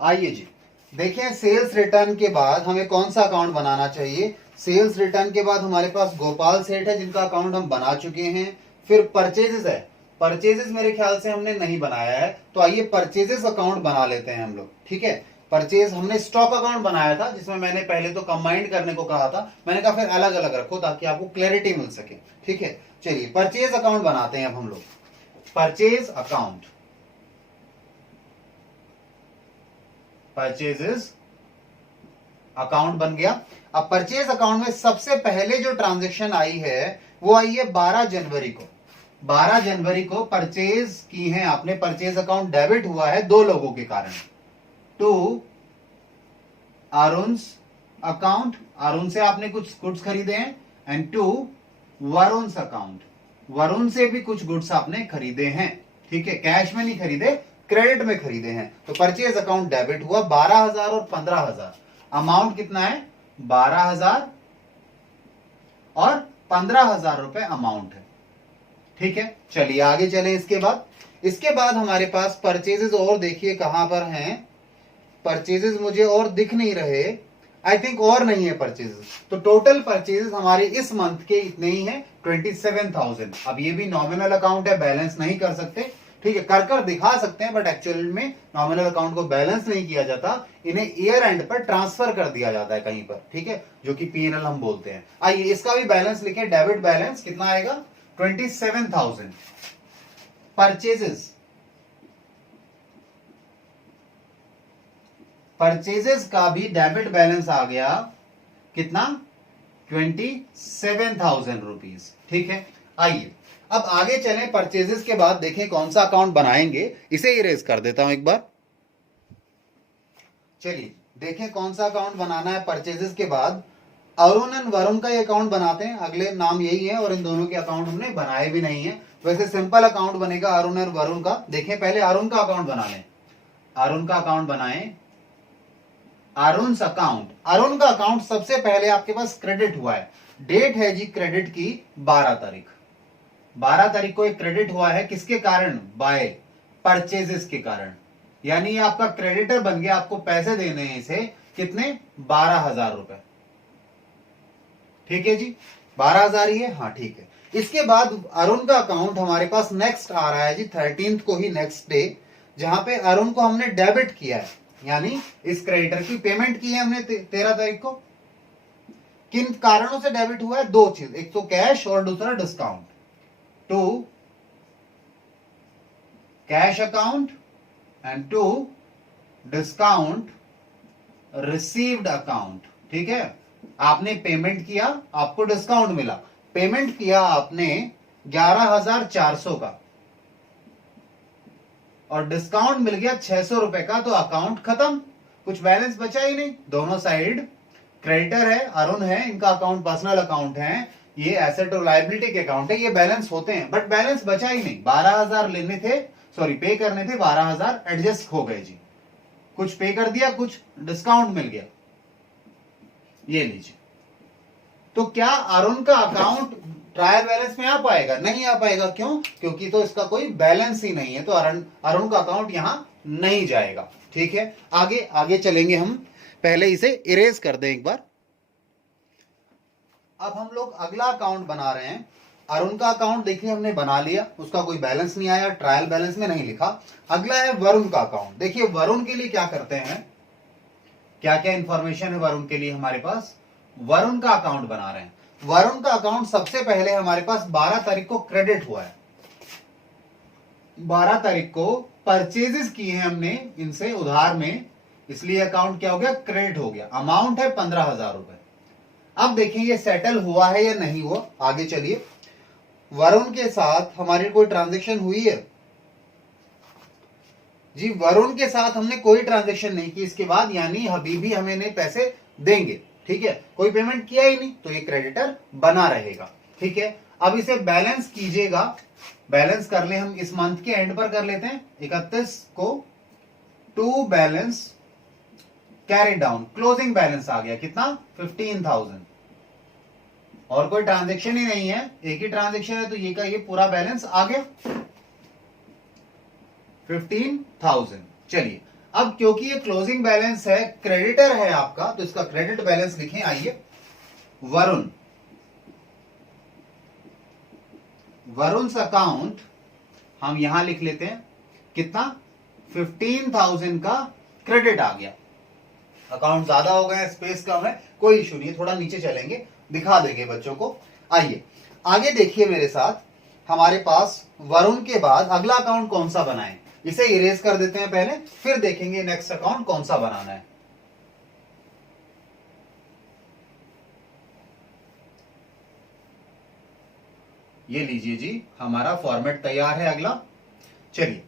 आइए जी देखिए, सेल्स रिटर्न के बाद हमें कौन सा अकाउंट बनाना चाहिए। सेल्स रिटर्न के बाद हमारे पास गोपाल सेठ है, जिनका अकाउंट हम बना चुके हैं। फिर परचेजेस है, परचेजेस मेरे ख्याल से हमने नहीं बनाया है, तो आइए परचेजेस अकाउंट बना लेते हैं हम लोग। ठीक है, परचेज हमने स्टॉक अकाउंट बनाया था, जिसमें मैंने पहले तो कंबाइंड करने को कहा था, मैंने कहा फिर अलग अलग रखो ताकि आपको क्लैरिटी मिल सके। ठीक है, चलिए परचेज अकाउंट बनाते हैं अब हम लोग। परचेज अकाउंट, परचेजेस अकाउंट बन गया। अब परचेज अकाउंट में सबसे पहले जो ट्रांजेक्शन आई है वो आई है 12 जनवरी को। 12 जनवरी को परचेज की है आपने, परचेज अकाउंट डेबिट हुआ है 2 लोगों के कारण। टू अरुण्स अकाउंट, अरुण से आपने कुछ गुड्स खरीदे हैं, एंड टू वरुण्स अकाउंट, वरुण से भी कुछ गुड्स आपने खरीदे हैं। ठीक है, कैश में नहीं खरीदे, क्रेडिट में खरीदे हैं। तो परचेज अकाउंट डेबिट हुआ 12,000 और 15,000। अमाउंट कितना है? 12,000 और 15,000 रुपए अमाउंट है। ठीक है, चलिए आगे चले। इसके बाद हमारे पास परचेजेस और देखिए कहां पर हैं। परचेजेस मुझे और दिख नहीं रहे, आई थिंक और नहीं है परचेजेस। तो टोटल परचेजेस हमारे इस मंथ के इतने ही हैं, 27,000। अब ये भी नॉमिनल अकाउंट है, बैलेंस नहीं कर सकते। ठीक है, कर दिखा सकते हैं, बट एक्चुअल में नॉमिनल अकाउंट को बैलेंस नहीं किया जाता, इन्हें ईयर एंड पर ट्रांसफर कर दिया जाता है कहीं पर। ठीक है, जो कि पीएनएल हम बोलते हैं। आइए इसका भी बैलेंस लिखे, डेबिट बैलेंस कितना आएगा? 27,000। परचेजेस का भी डेबिट बैलेंस आ गया, कितना? 27,000 रुपीज। ठीक है, आइए अब आगे चलें। परचेजेस के बाद देखें कौन सा अकाउंट बनाएंगे, इसे इरेज कर देता हूं एक बार। चलिए देखें कौन सा अकाउंट बनाना है परचेजेस के बाद। अरुण एंड वरुण का ये अकाउंट बनाते हैं, अगले नाम यही है, और इन दोनों के अकाउंट हमने बनाए भी नहीं है। वैसे सिंपल अकाउंट बनेगा अरुण और वरुण का। देखें पहले अरुण का अकाउंट बना लें, अरुण का अकाउंट बनाएं। अरुण्स अकाउंट, अरुण का अकाउंट सबसे पहले आपके पास क्रेडिट हुआ है, डेट है जी क्रेडिट की 12 तारीख। 12 तारीख को एक क्रेडिट हुआ है, किसके कारण? बाय परचेजेस के कारण, यानी आपका क्रेडिटर बन गया, आपको पैसे देने हैं इसे, कितने? 12,000 रुपए। ठीक है जी, 12,000 ही है, हाँ ठीक है। इसके बाद अरुण का अकाउंट हमारे पास नेक्स्ट आ रहा है जी 13th को ही, नेक्स्ट डे, जहां पे अरुण को हमने डेबिट किया है, यानी इस क्रेडिटर की पेमेंट की है हमने 13 तारीख को। किन कारणों से डेबिट हुआ है? दो चीज, एक तो कैश और दूसरा discount. To cash account and to discount received account. ठीक है, आपने पेमेंट किया, आपको डिस्काउंट मिला। पेमेंट किया आपने 11,400 का और डिस्काउंट मिल गया 600 रुपए का, तो अकाउंट खत्म, कुछ बैलेंस बचा ही नहीं। दोनों साइड क्रेडिटर है, अरुण है, इनका अकाउंट पर्सनल अकाउंट है, ये एसेट और लायबिलिटी के अकाउंट है, ये बैलेंस होते हैं, बट बैलेंस बचा ही नहीं। 12,000 लेने थे, सॉरी पे करने थे, 12,000 एडजस्ट हो गए जी। कुछ पे कर दिया, कुछ डिस्काउंट मिल गया, ये लीजिए। तो क्या अरुण का अकाउंट ट्रायल बैलेंस में आ पाएगा? नहीं आ पाएगा। क्यों? क्योंकि तो इसका कोई बैलेंस ही नहीं है, तो अरुण का अकाउंट यहां नहीं जाएगा। ठीक है, आगे आगे चलेंगे हम, पहले इसे इरेज कर दें एक बार। अब हम लोग अगला अकाउंट बना रहे हैं। अरुण का अकाउंट देखिए हमने बना लिया, उसका कोई बैलेंस नहीं आया, ट्रायल बैलेंस में नहीं लिखा। अगला है वरुण का अकाउंट। देखिए वरुण के लिए क्या करते हैं, क्या क्या इंफॉर्मेशन है वरुण के लिए हमारे पास। वरुण का अकाउंट बना रहे हैं। वरुण का अकाउंट सबसे पहले हमारे पास 12 तारीख को क्रेडिट हुआ है। 12 तारीख को परचेजेस किए हैं हमने इनसे उधार में, इसलिए अकाउंट क्या हो गया? क्रेडिट हो गया। अमाउंट है 15,000 रुपए। अब देखिए ये सेटल हुआ है या नहीं हुआ। आगे चलिए, वरुण के साथ हमारी कोई ट्रांजेक्शन हुई है जी? वरुण के साथ हमने कोई ट्रांजेक्शन नहीं की इसके बाद, यानी अभी भी हमें नहीं पैसे देंगे। ठीक है, कोई पेमेंट किया ही नहीं, तो ये क्रेडिटर बना रहेगा। ठीक है, अब इसे बैलेंस कीजिएगा। बैलेंस कर ले हम इस मंथ के एंड पर कर लेते हैं 31 को। To balance carry down, closing balance आ गया कितना? 15,000। और कोई ट्रांजेक्शन ही नहीं है, एक ही ट्रांजेक्शन है, तो ये का ये पूरा बैलेंस आ गया 15,000। चलिए, अब क्योंकि ये क्लोजिंग बैलेंस है, क्रेडिटर है आपका, तो इसका क्रेडिट बैलेंस लिखें। आइए, वरुण अकाउंट हम यहां लिख लेते हैं, कितना? 15,000 का क्रेडिट आ गया। अकाउंट ज्यादा हो गए, स्पेस कम है, कोई इशू नहीं है, थोड़ा नीचे चलेंगे, दिखा देंगे बच्चों को। आइए आगे देखिए मेरे साथ, हमारे पास वरुण के बाद अगला अकाउंट कौन सा बनाएं? इसे इरेज कर देते हैं पहले, फिर देखेंगे नेक्स्ट अकाउंट कौन सा बनाना है। ये लीजिए जी, हमारा फॉर्मेट तैयार है अगला। चलिए,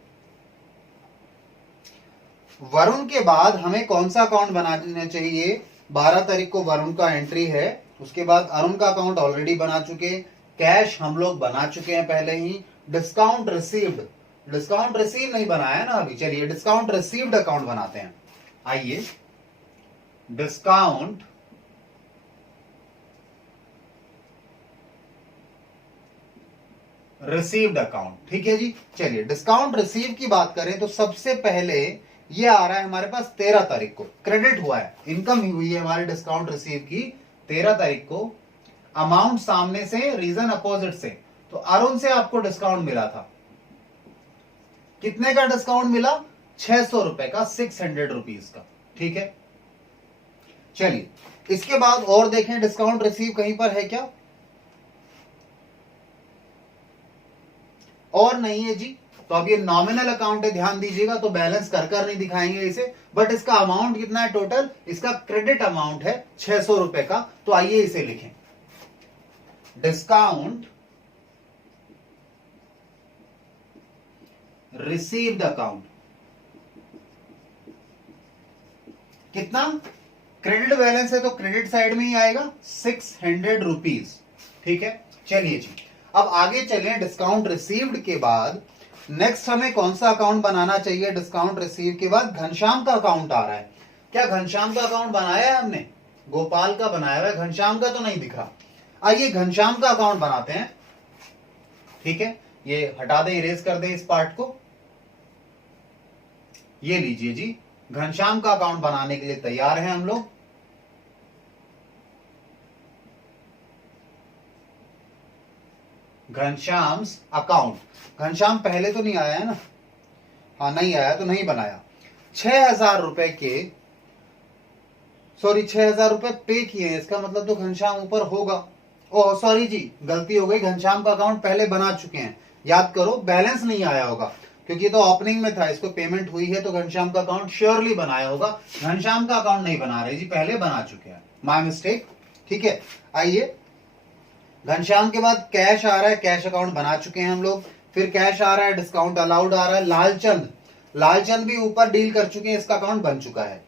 वरुण के बाद हमें कौन सा अकाउंट बनाना चाहिए? 12 तारीख को वरुण का एंट्री है, उसके बाद अरुण का अकाउंट ऑलरेडी बना चुके, कैश हम लोग बना चुके हैं पहले ही। डिस्काउंट रिसीव्ड, डिस्काउंट रिसीव नहीं बनाया ना अभी। चलिए डिस्काउंट रिसीव्ड अकाउंट बनाते हैं। आइए, डिस्काउंट रिसीव्ड अकाउंट। ठीक है जी, चलिए डिस्काउंट रिसीव की बात करें तो सबसे पहले ये आ रहा है हमारे पास 13 तारीख को, क्रेडिट हुआ है, इनकम ही हुई है हमारे डिस्काउंट रिसीव की 13 तारीख को। अमाउंट सामने से, रीजन अपोजिट से, तो अरुण से आपको डिस्काउंट मिला था। कितने का डिस्काउंट मिला? 600 रुपए का, 600 रुपीज का। ठीक है, चलिए इसके बाद और देखें डिस्काउंट रिसीव कहीं पर है क्या? और नहीं है जी। तो अब ये नॉमिनल अकाउंट है, ध्यान दीजिएगा, तो बैलेंस कर कर नहीं दिखाएंगे इसे, बट इसका अमाउंट कितना है टोटल? इसका क्रेडिट अमाउंट है 600 रुपए का। तो आइए इसे लिखें, डिस्काउंट रिसीव्ड अकाउंट। कितना? क्रेडिट बैलेंस है तो क्रेडिट साइड में ही आएगा 600 रुपीज। ठीक है, चलिए जी, अब आगे चलें। डिस्काउंट रिसीव्ड के बाद नेक्स्ट हमें कौन सा अकाउंट बनाना चाहिए? डिस्काउंट रिसीव के बाद घनश्याम का अकाउंट आ रहा है। क्या घनश्याम का अकाउंट बनाया है हमने? गोपाल का बनाया हुआ है, घनश्याम का तो नहीं दिख रहा। आइए घनश्याम का अकाउंट बनाते हैं। ठीक है, ये हटा दें, इरेज कर दें इस पार्ट को। ये लीजिए जी, घनश्याम का अकाउंट बनाने के लिए तैयार हैं हम लोग। घनश्याम अकाउंट, घनश्याम पहले तो नहीं आया है ना? हाँ नहीं आया तो नहीं बनाया। 6,000 रुपए के सॉरी 6,000 रुपए पे किए हैं, इसका मतलब तो घनश्याम ऊपर होगा। ओह सॉरी जी, गलती हो गई, घनश्याम का अकाउंट पहले बना चुके हैं। याद करो, बैलेंस नहीं आया होगा क्योंकि तो ओपनिंग में था, इसको पेमेंट हुई है तो घनश्याम का अकाउंट श्योरली बनाया होगा। घनश्याम का अकाउंट नहीं बना रहे जी, पहले बना चुके हैं, माय मिस्टेक। ठीक है, आइए घनश्याम के बाद कैश आ रहा है, कैश अकाउंट बना चुके हैं हम लोग। फिर कैश आ रहा है, डिस्काउंट अलाउड आ रहा है। लालचंद, लालचंद भी ऊपर डील कर चुके हैं, इसका अकाउंट बन चुका है।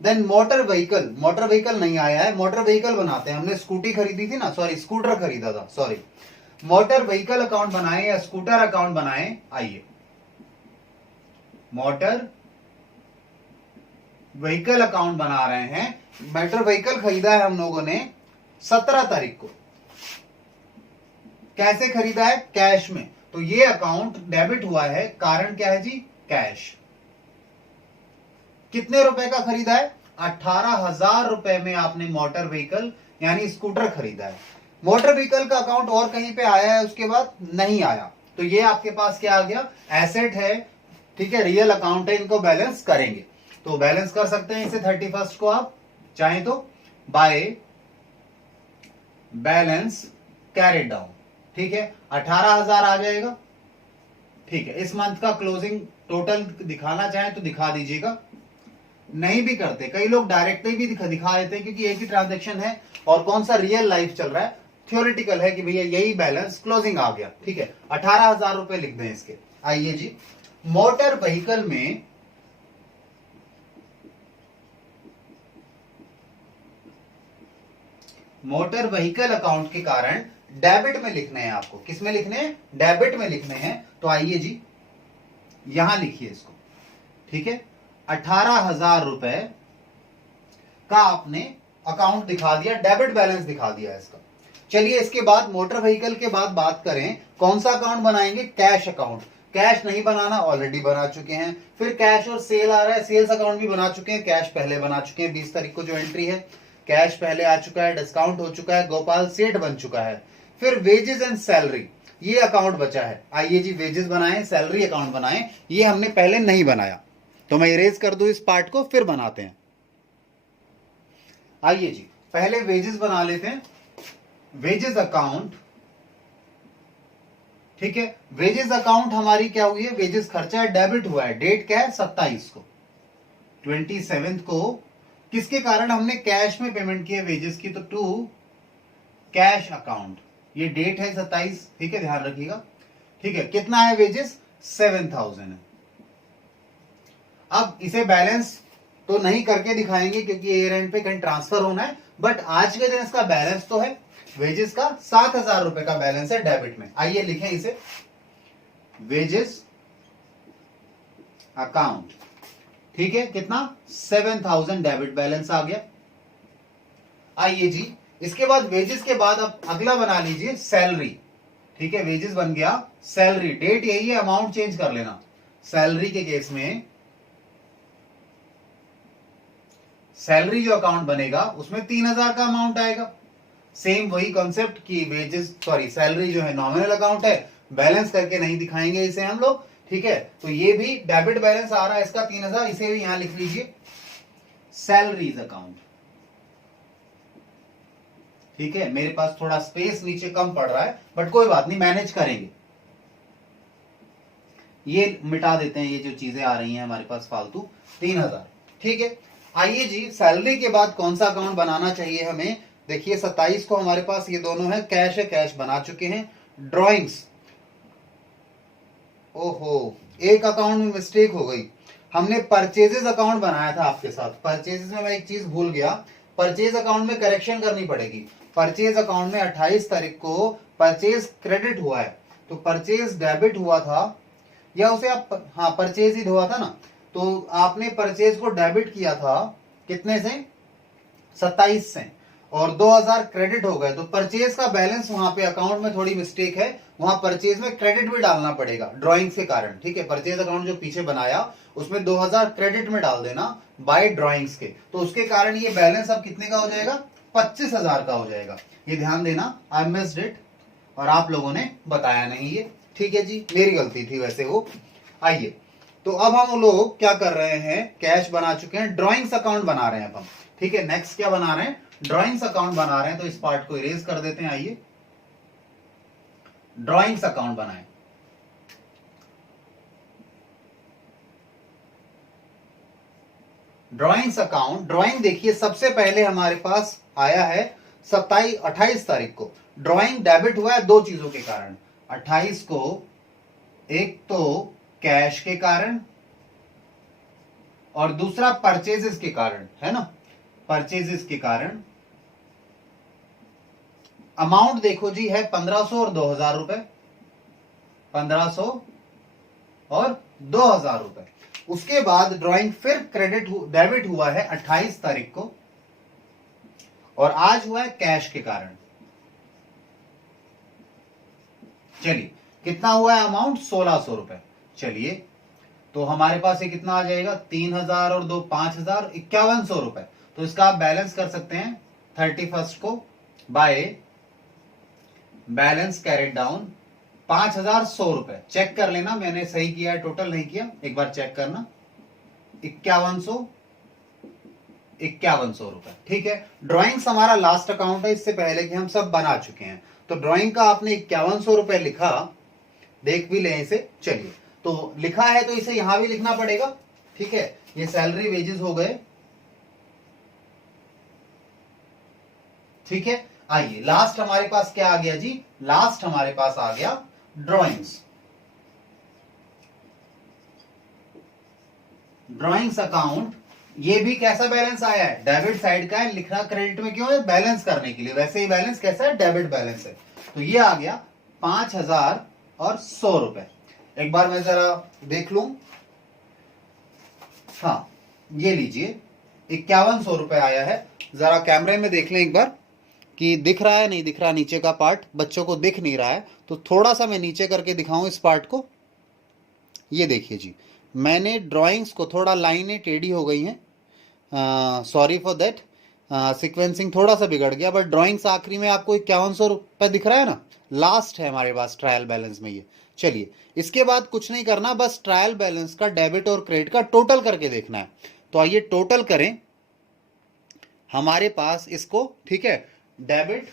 Then motor vehicle, motor vehicle नहीं आया है, मोटर व्हीकल बनाते हैं। हमने स्कूटी खरीदी थी ना, सॉरी स्कूटर खरीदा था, सॉरी। मोटर व्हीकल अकाउंट बनाए या स्कूटर अकाउंट बनाए, आइए मोटर व्हीकल अकाउंट बना रहे हैं। मोटर व्हीकल खरीदा है हम लोगों ने 17 तारीख को। कैसे खरीदा है? कैश में। तो ये अकाउंट डेबिट हुआ है, कारण क्या है जी? कैश। कितने रुपए का खरीदा है? 18,000 रुपए में आपने मोटर व्हीकल यानी स्कूटर खरीदा है। मोटर व्हीकल का अकाउंट और कहीं पे आया है उसके बाद? नहीं आया। तो ये आपके पास क्या आ गया? एसेट है, ठीक है, रियल अकाउंट है, इनको बैलेंस करेंगे। तो बैलेंस कर सकते हैं इसे 31 को आप चाहें तो बाय बैलेंस कैरिड डाउन। ठीक है, 18,000 आ जाएगा। ठीक है, इस मंथ का क्लोजिंग टोटल दिखाना चाहें तो दिखा दीजिएगा। नहीं भी करते, कई लोग डायरेक्टली भी दिखा देते हैं क्योंकि एक ही ट्रांजैक्शन है और कौन सा रियल लाइफ चल रहा है, थ्योरेटिकल है कि भैया यही बैलेंस क्लोजिंग आ गया। ठीक है, 18,000 रुपए लिख दें इसके। आइए जी, मोटर व्हीकल में मोटर व्हीकल अकाउंट के कारण डेबिट में लिखने हैं आपको। किस में लिखने हैं? डेबिट में लिखने हैं। तो आइए जी, यहां लिखिए इसको। ठीक है, 18,000 रुपए का आपने अकाउंट दिखा दिया, डेबिट बैलेंस दिखा दिया इसका। चलिए इसके बाद मोटर व्हीकल के बाद बात करें, कौन सा अकाउंट बनाएंगे? Cash account. कैश नहीं बनाना, ऑलरेडी बना चुके हैं। फिर कैश और सेल आ रहा है, सेल्स अकाउंट भी बना चुके हैं, कैश पहले बना चुके हैं। 20 तारीख को जो एंट्री है, कैश पहले आ चुका है, डिस्काउंट हो चुका है, गोपाल सेठ बन चुका है। फिर वेजेस एंड सैलरी, ये अकाउंट बचा है। आइए जी, वेजेस बनाएं, सैलरी अकाउंट बनाएं, ये हमने पहले नहीं बनाया, तो मैं इरेज कर दूं इस पार्ट को, फिर बनाते हैं। आइए जी, पहले वेजेस बना लेते हैं। वेजेस अकाउंट, ठीक है, वेजेस अकाउंट हमारी क्या हुई है? वेजेस खर्चा है, डेबिट हुआ है। डेट क्या है? 27 को, 27 को। किसके कारण? हमने कैश में पेमेंट की है वेजेस की, तो टू कैश अकाउंट। ये डेट है 27, ठीक है, ध्यान रखिएगा। ठीक है, कितना है वेजेस? 7,000 है। अब इसे बैलेंस तो नहीं करके दिखाएंगे क्योंकि ईयर एंड पे कहीं ट्रांसफर होना है, बट आज के दिन इसका बैलेंस तो है। वेजेस का 7,000 रुपए का बैलेंस है डेबिट में। आइए लिखें इसे, वेजेस अकाउंट। ठीक है, कितना? 7,000 डेबिट बैलेंस आ गया। आइए जी, इसके बाद वेजेस के बाद अब अगला बना लीजिए सैलरी। ठीक है, वेजेस बन गया, सैलरी। डेट यही है, अमाउंट चेंज कर लेना। सैलरी के केस में सैलरी जो अकाउंट बनेगा उसमें 3,000 का अमाउंट आएगा। सेम वही कॉन्सेप्ट कि वेजेस, सॉरी सैलरी जो है नॉमिनल अकाउंट है, बैलेंस करके नहीं दिखाएंगे इसे हम लोग। ठीक है, तो ये भी डेबिट बैलेंस आ रहा है इसका 3,000, इसे भी यहां लिख लीजिए, सैलरीज अकाउंट। ठीक है, मेरे पास थोड़ा स्पेस नीचे कम पड़ रहा है, बट कोई बात नहीं, मैनेज करेंगे। ये मिटा देते हैं, ये जो चीजें आ रही हैं हमारे पास फालतू, 3,000। ठीक है, आइए जी, सैलरी के बाद कौन सा अकाउंट बनाना चाहिए हमें? देखिए 27 को हमारे पास ये दोनों है, कैश है, कैश बना चुके हैं। ड्रॉइंग्स, ओहो, एक अकाउंट में मिस्टेक हो गई, हमने परचेजेस अकाउंट बनाया था आपके साथ। परचेजेस में मैं एक चीज भूल गया, परचेज अकाउंट में करेक्शन करनी पड़ेगी। परचेज अकाउंट में 28 तारीख को परचेज क्रेडिट हुआ है, तो परचेज डेबिट हुआ था, या उसे आप, हाँ परचेज ही हुआ था ना, तो आपने परचेज को डेबिट किया था कितने से? 27 से, और 2,000 क्रेडिट हो गए। तो परचेज का बैलेंस वहां पे अकाउंट में थोड़ी मिस्टेक है, वहां परचेज में क्रेडिट भी डालना पड़ेगा ड्राइंग के कारण। ठीक है, परचेज अकाउंट जो पीछे बनाया उसमें 2,000 क्रेडिट में डाल देना बाय ड्राइंग्स के, तो उसके कारण ये बैलेंस अब कितने का हो जाएगा? 25,000 का हो जाएगा। ये ध्यान देना, आई मिस्ड इट, और आप लोगों ने बताया नहीं ये। ठीक है जी, मेरी गलती थी वैसे वो। आइए, तो अब हम लोग क्या कर रहे हैं? कैश बना चुके हैं, ड्राइंग्स अकाउंट बना रहे हैं अब हम। ठीक है, नेक्स्ट क्या बना रहे हैं, ड्राइंग्स अकाउंट बना रहे हैं, तो इस पार्ट को इरेज कर देते हैं। आइए ड्राइंग्स अकाउंट बनाएं। ड्राइंग्स अकाउंट, ड्राइंग देखिए सबसे पहले हमारे पास आया है 28 तारीख को। ड्राइंग डेबिट हुआ है दो चीजों के कारण, 28 को एक तो कैश के कारण और दूसरा परचेजेस के कारण, है ना, परचेजेस के कारण। अमाउंट देखो जी है 1500 और 2000 रुपए, 1500 और 2000 रुपए। उसके बाद ड्राइंग फिर डेबिट हुआ है 28 तारीख को और आज हुआ है कैश के कारण। चलिए कितना हुआ है अमाउंट, 1600 रुपए। चलिए तो हमारे पास ये कितना आ जाएगा, 3000 और 2 5000, 5100 रुपए। तो इसका आप बैलेंस कर सकते हैं 31 को बाय बैलेंस कैरेट डाउन 5100 रुपए। चेक कर लेना मैंने सही किया है, टोटल नहीं किया, एक बार चेक करना। 5100 रुपए, ठीक है। ड्राइंग्स हमारा लास्ट अकाउंट है, इससे पहले कि हम सब बना चुके हैं। तो ड्राइंग का आपने 5100 रुपए लिखा, देख भी लें इसे। चलिए तो लिखा है तो इसे यहां भी लिखना पड़ेगा, ठीक है। ये सैलरी वेजेस हो गए, ठीक है। आइए लास्ट हमारे पास क्या आ गया जी, लास्ट हमारे पास आ गया ड्राइंग्स। ड्राइंग्स अकाउंट, ये भी कैसा बैलेंस आया है, डेबिट साइड का है। लिखना क्रेडिट में क्यों है, बैलेंस करने के लिए। वैसे ही बैलेंस कैसा है, डेबिट बैलेंस है। तो ये आ गया 5100 रुपए। एक बार मैं जरा देख लूं, हाँ ये लीजिए 5100 रुपए आया है। जरा कैमरे में देख लें एक बार कि दिख रहा है नहीं दिख रहा, नीचे का पार्ट बच्चों को दिख नहीं रहा है, तो थोड़ा सा मैं नीचे करके दिखाऊं इस पार्ट को। ये देखिए जी, मैंने ड्राइंग्स को थोड़ा लाइनें टेढ़ी हो गई हैं, सॉरी फॉर दैट, सीक्वेंसिंग थोड़ा सा बिगड़ गया, बट ड्राइंग्स आखिरी में आपको 5100 रुपए दिख रहा है ना, लास्ट है हमारे पास ट्रायल बैलेंस में ये। चलिए इसके बाद कुछ नहीं करना, बस ट्रायल बैलेंस का डेबिट और क्रेडिट का टोटल करके देखना है। तो आइए टोटल करें हमारे पास इसको, ठीक है। डेबिट,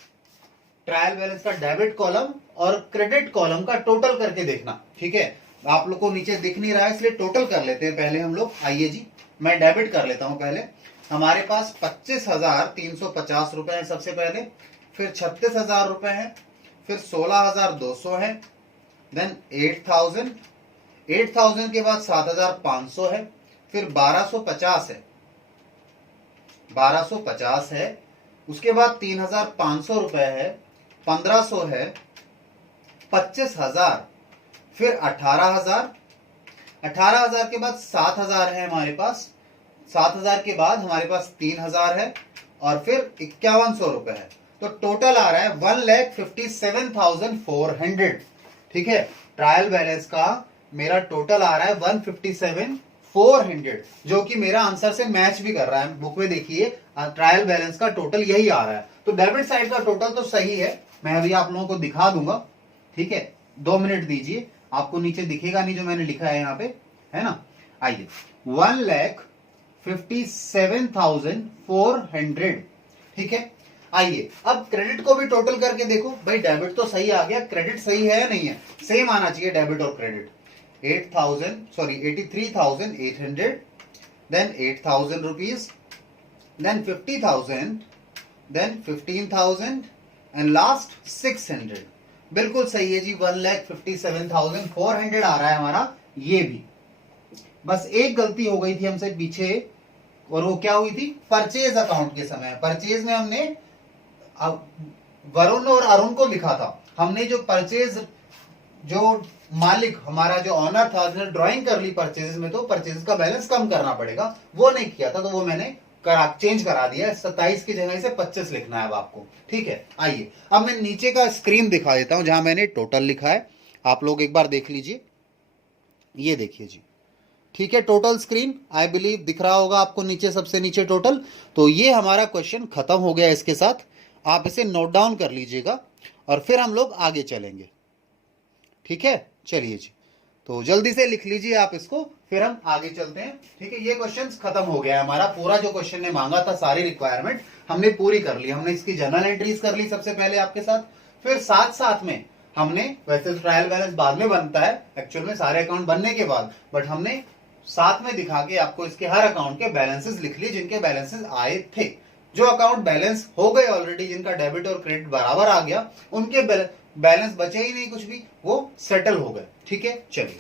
ट्रायल बैलेंस का डेबिट कॉलम और क्रेडिट कॉलम का टोटल करके देखना, ठीक है। आप लोग को नीचे दिख नहीं रहा है इसलिए टोटल कर लेते हैं पहले हम लोग। आइए जी मैं डेबिट कर लेता हूं पहले। हमारे पास 25,350 रुपए है सबसे पहले, फिर 36,000 रुपए है, फिर 16,200 है, देन 8,000 के बाद 7,500 है, फिर 1250 है, 1250 है, उसके बाद 3,500 रुपए है, 1500 है, 25,000, फिर 18,000, 18,000 के बाद 7,000 है हमारे पास, 7,000 के बाद हमारे पास 3,000 है और फिर 5,100 रुपए है। तो टोटल आ रहा है 1,57,400, ठीक है। ट्रायल बैलेंस का मेरा टोटल आ रहा है 157,400, जो कि मेरा आंसर से मैच भी कर रहा है। बुक में देखिए ट्रायल बैलेंस का टोटल यही आ रहा है। तो डेबिट साइड का टोटल तो सही है, मैं अभी आप लोगों को दिखा दूंगा, ठीक है। 2 मिनट दीजिए, आपको नीचे दिखेगा नहीं जो मैंने लिखा है यहाँ पे, है ना। आइए 1,57,400, ठीक है। आइए अब क्रेडिट को भी टोटल करके देखो भाई, डेबिट तो सही आ गया, क्रेडिट सही है या नहीं है, सेम आना चाहिए डेबिट और credit. 83,800, then 8,000 rupees, then 50,000, then 15,000 and last 600। बिल्कुल सही है जी, 1,57,400 आ रहा है हमारा ये भी। बस एक गलती हो गई थी हमसे पीछे, और वो क्या हुई थी, परचेज अकाउंट के समय। परचेज में हमने वरुण और अरुण को लिखा था, हमने जो परचेज, जो मालिक हमारा जो ऑनर था उसने ड्राइंग कर ली परचेज में, तो परचेज का बैलेंस कम करना पड़ेगा, वो नहीं किया था, तो वो मैंने चेंज करा दिया। 27 की जगह से 25 लिखना है अब आपको, ठीक है। आइए अब मैं नीचे का स्क्रीन दिखा देता हूं जहां मैंने टोटल लिखा है, आप लोग एक बार देख लीजिए। ये देखिए जी, ठीक है, टोटल स्क्रीन आई बिलीव दिख रहा होगा आपको नीचे, सबसे नीचे टोटल। तो ये हमारा क्वेश्चन खत्म हो गया इसके साथ, आप इसे नोट डाउन कर लीजिएगा और फिर हम लोग आगे चलेंगे, ठीक है। चलिए जी, तो जल्दी से लिख लीजिए आप इसको, फिर फिर हम आगे चलते हैं। ठीक है, ये क्वेश्चंस खत्म हो गया है हमारा। पूरा जो क्वेश्चन ने मांगा था, सारी रिक्वायरमेंट हमने पूरी कर ली। हमने इसकी जर्नल एंट्रीज कर ली सबसे पहले आपके साथ, फिर साथ साथ में हमने, वैसे ट्रायल बैलेंस बाद में बनता है एक्चुअल में सारे अकाउंट बनने के बाद, बट हमने साथ में दिखा के आपको इसके हर अकाउंट के बैलेंसेस लिख लिए जिनके बैलेंसेस आए थे। जो अकाउंट बैलेंस हो गए ऑलरेडी, जिनका डेबिट और क्रेडिट बराबर आ गया, उनके बैलेंस बचे ही नहीं कुछ भी, वो सेटल हो गए। ठीक है, चलिए